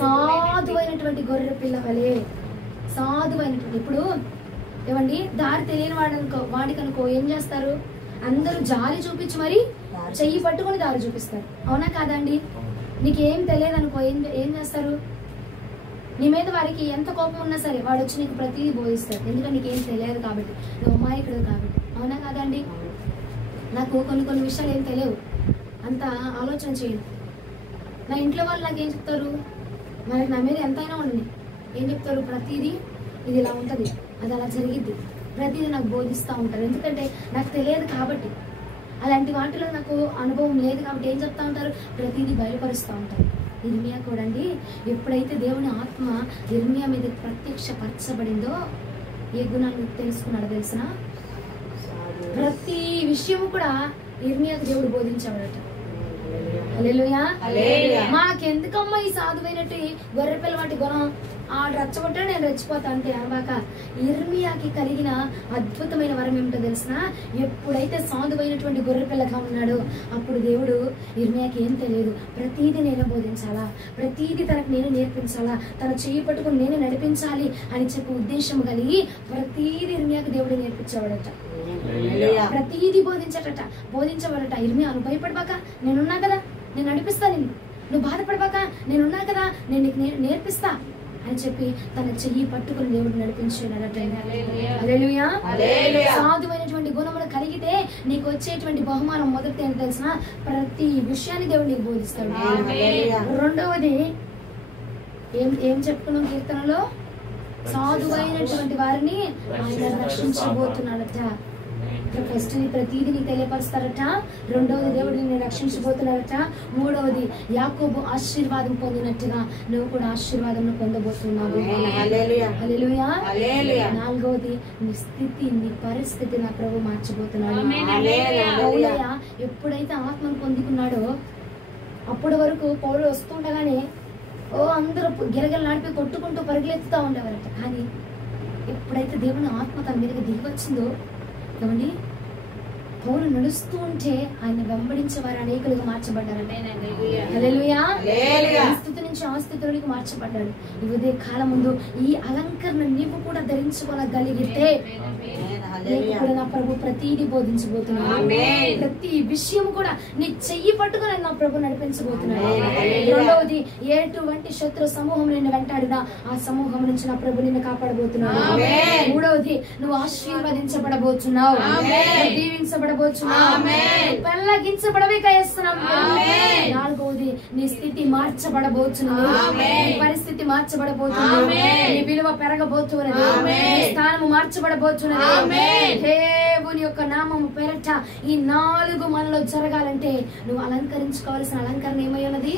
సాధువైనటువంటి గొర్రె పిల్ల వలె, సాధువైనటువంటి. ఇప్పుడు ఏమండి, దారి తెలియని వాడికి అనుకో ఏం చేస్తారు? అందరూ జాలి చూపించి మరి చెయ్యి పట్టుకొని దారి చూపిస్తారు, అవునా కాదండి? నీకేం తెలియదు అనుకో ఏం చేస్తారు? నీ మీద వారికి ఎంత కోపం ఉన్నా సరే వాడు వచ్చి నీకు ప్రతిదీ బోధిస్తాడు, ఎందుకంటే నీకేం తెలియదు కాబట్టి, నువ్వు అమాయకుడు కాబట్టి, అవునా కాదండి? నాకు కొన్ని విషయాలు ఏం తెలియవు, అంత ఆలోచన చేయను. నా ఇంట్లో వాళ్ళు నాకేం చెప్తారు? మరి నా మీద ఎంతైనా ఉండని ఏం చెప్తారు? ప్రతిదీ ఇది ఇలా ఉంటుంది, అది అలా జరిగిద్ది, ప్రతిదీ నాకు బోధిస్తూ ఉంటారు. ఎందుకంటే నాకు తెలియదు కాబట్టి, అలాంటి వాటిలో నాకు అనుభవం లేదు కాబట్టి ఏం చెప్తా ఉంటారు? ప్రతిదీ బయలుపరుస్తూ ఉంటారు. ఇర్మియా కూడా అండి, ఎప్పుడైతే దేవుని ఆత్మ ఇర్మియా మీద ప్రత్యక్షపరచబడిందో ఏ గుణాన్ని తెలుసుకున్నాడో తెలిసిన? ప్రతి విషయము కూడా ఇర్మియాకు దేవుడు బోధించాడట. హల్లెలూయా. మాకెందుకమ్మా ఈ సాధువైనట్టు గొర్రెపిల్ల వాటి గుణం, ఆడు రెచ్చగొట్టా నేను రెచ్చిపోతా అంటే అనబాక, ఇర్మియాకి కలిగిన అద్భుతమైన వరం ఏమిటో తెలిసిన? ఎప్పుడైతే సాధువైనటువంటి గొర్రెపిల్లగా ఉన్నాడో అప్పుడు దేవుడు ఇర్మియాకి ఏం తెలియదు, ప్రతీది నేనే బోధించాలా, ప్రతీది తనకు నేను నేర్పించాలా, తన చెయ్యి పట్టుకుని నేను నడిపించాలి అని చెప్పి ఉద్దేశం కలిగి ప్రతీది ఇర్మియాకి దేవుడు నేర్పించేవాడట, ప్రతీది బోధించబడట. ఇర్మియా, నువ్వు భయపడబాక, నేనున్నా కదా, నేను నడిపిస్తా నిన్ను, నువ్వు బాధపడబాక, నేనున్నా కదా, నేను నీకు నేర్పిస్తా అని చెప్పి తన చెయ్యి పట్టుకుని దేవుడు నడిపించాడట. హల్లెలూయా. సాధువైనటువంటి గుణములు కలిగితే నీకు వచ్చేటువంటి బహుమానం మొదటి ఏంటి తెలిసిన? ప్రతి విషయాన్ని దేవుడు నీకు బోధిస్తాడు. రెండవది ఏం చెప్పుకున్నాం కీర్తనలో? సాధువైనటువంటి వారిని ఆయన రక్షించబోతున్నాడట. ఫస్ట్ నీ ప్రతిదీ నీకు తెలియపరుస్తారట, రెండవది దేవుడు నిన్ను రక్షించబోతున్నారట, మూడవది యాకోబు ఆశీర్వాదం పొందినట్టుగా నువ్వు కూడా ఆశీర్వాదం పొందబోతున్నావు. హల్లెలూయా. నాలుగవది నీ స్థితి, నీ పరిస్థితి నా ప్రభు మార్చబోతున్నాడు. పౌలయ్య ఎప్పుడైతే ఆత్మను పొందుకున్నాడో అప్పటి వరకు పౌలు వస్తుండగానే అందరూ గిరగిర నడిపి కొట్టుకుంటూ పరుగులెత్తుతూ ఉండేవారట. కానీ ఎప్పుడైతే దేవుని ఆత్మ తన మీదకి దిగి వచ్చిందో ఏమండి, పౌలు నడుస్తూ ఉంటే ఆయన వెంబడించే వారు అనేకులుగా మార్చబడ్డారంట. హల్లెలూయా. ఈ స్థితి నుంచి ఆ స్థితిలోకి మార్చబడ్డాడు. ఈ ఉదయ కాలం ముందు ఈ అలంకరణ నీవు కూడా ధరించుకోగలిగితే నీకు కూడా నా ప్రభు ప్రతిదీ బోధించబోతున్నాడు. ప్రతి విషయం కూడా నీ చెయ్యి పట్టుకొని నా ప్రభు నడిపించబోతున్నాడు. రెండవది, ఎటువంటి శత్రు సమూహం నిన్ను వెంటాడినా ఆ సమూహం నుంచి నా ప్రభు నిన్ను కాపాడబోతున్నాడు. మూడవది, నువ్వు ఆశీర్వదించబడబోతున్నావు, దీవించబడబోతున్నావు, పెళ్ళగించబడవే కాయేస్తున్నావు. నాలుగవది, నీ స్థితి మార్చబడబోతున్నది, నీ పరిస్థితి మార్చబడబోతున్నది, నీ విలువ పెరగబోతున్నది, నీ స్థానము మార్చబడబోతున్నది. దేవుని యొక్క నామము పేరట ఈ 4 మనలో జరగాలంటే నువ్వు అలంకరించుకోవాల్సిన అలంకరణ ఏమై ఉన్నది?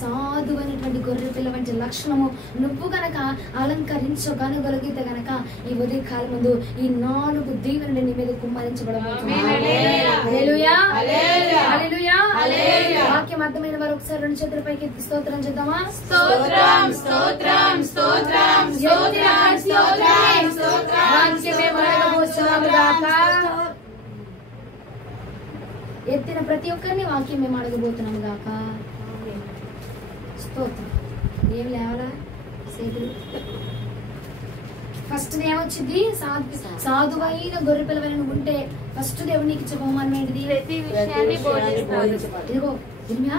సాధువైనటువంటి గొర్రె పిల్ల వంటి లక్షణము నువ్వు గనక అలంకరించగలిగితే గనక ఈ ఉదయ కాలం ముందు ఈ 4 దీవెనలు నీ మీద కుమ్మరించబడబోతున్నాయి. వాక్యం అర్థమైన వారు ఒకసారి 2 చేతుల పైకి ఎత్తి స్తోత్రం చేద్దామా? స్తోత్రం స్తోత్రం స్తోత్రం స్తోత్రం స్తోత్రం స్తోత్రం. వాక్యమే మడగబోతున్నాము గాక. ఎత్తిన ప్రతి ఒక్కరిని వాక్యం మేము అడగబోతున్నాము గాక. స్తోత్రం. ఏం లేవలా చేతులు? ఫస్ట్ ఏమొచ్చింది? సాధువైన గొర్రె పిల్లవైన నువ్వు ఉంటే ఫస్ట్ దేవుడు నీకు ఇచ్చే బహుమానం ఏంటిది? ప్రతి విషయాన్ని బోధిస్తాడు. ఇదిగో ఇర్మియా,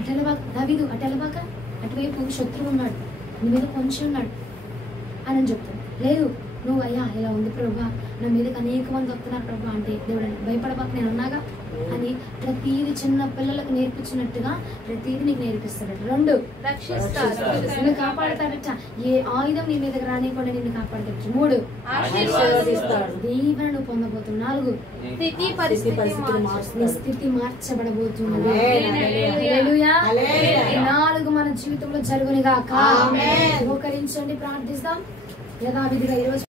అటెలబాక, దావీదు అటెలబాక, అటువైపు శత్రువు ఉన్నాడు, నీ మీద కొంచెం ఉన్నాడు అని చెప్తాను. లేదు, నువ్వు అయ్యా ఇలా ఉంది ప్రభా, నా మీదకి అనేక మంది వస్తున్నారు ప్రభా అంటే దేవుడు భయపడబాక నేను అన్నాగా అని ప్రతిదీ చిన్న పిల్లలకు నేర్పించినట్టుగా ప్రతిదీ నీకు నేర్పిస్తాడు. 2, నిన్ను కాపాడతాడట. ఏ ఆయుధం నీ మీదకి రానియకుండా నిన్ను కాపాడతాడు. 3, ఆశీర్వదిస్తాడు. దీవెనను పొందబోతున్నాడు. 4, నీ స్థితి మార్చబడబోతున్నది. హల్లెలూయా. 4 మన జీవితంలో జరుగునిగాక. మోకరించండి, ప్రార్థిస్తాం. యథావిధిగా ఈరోజు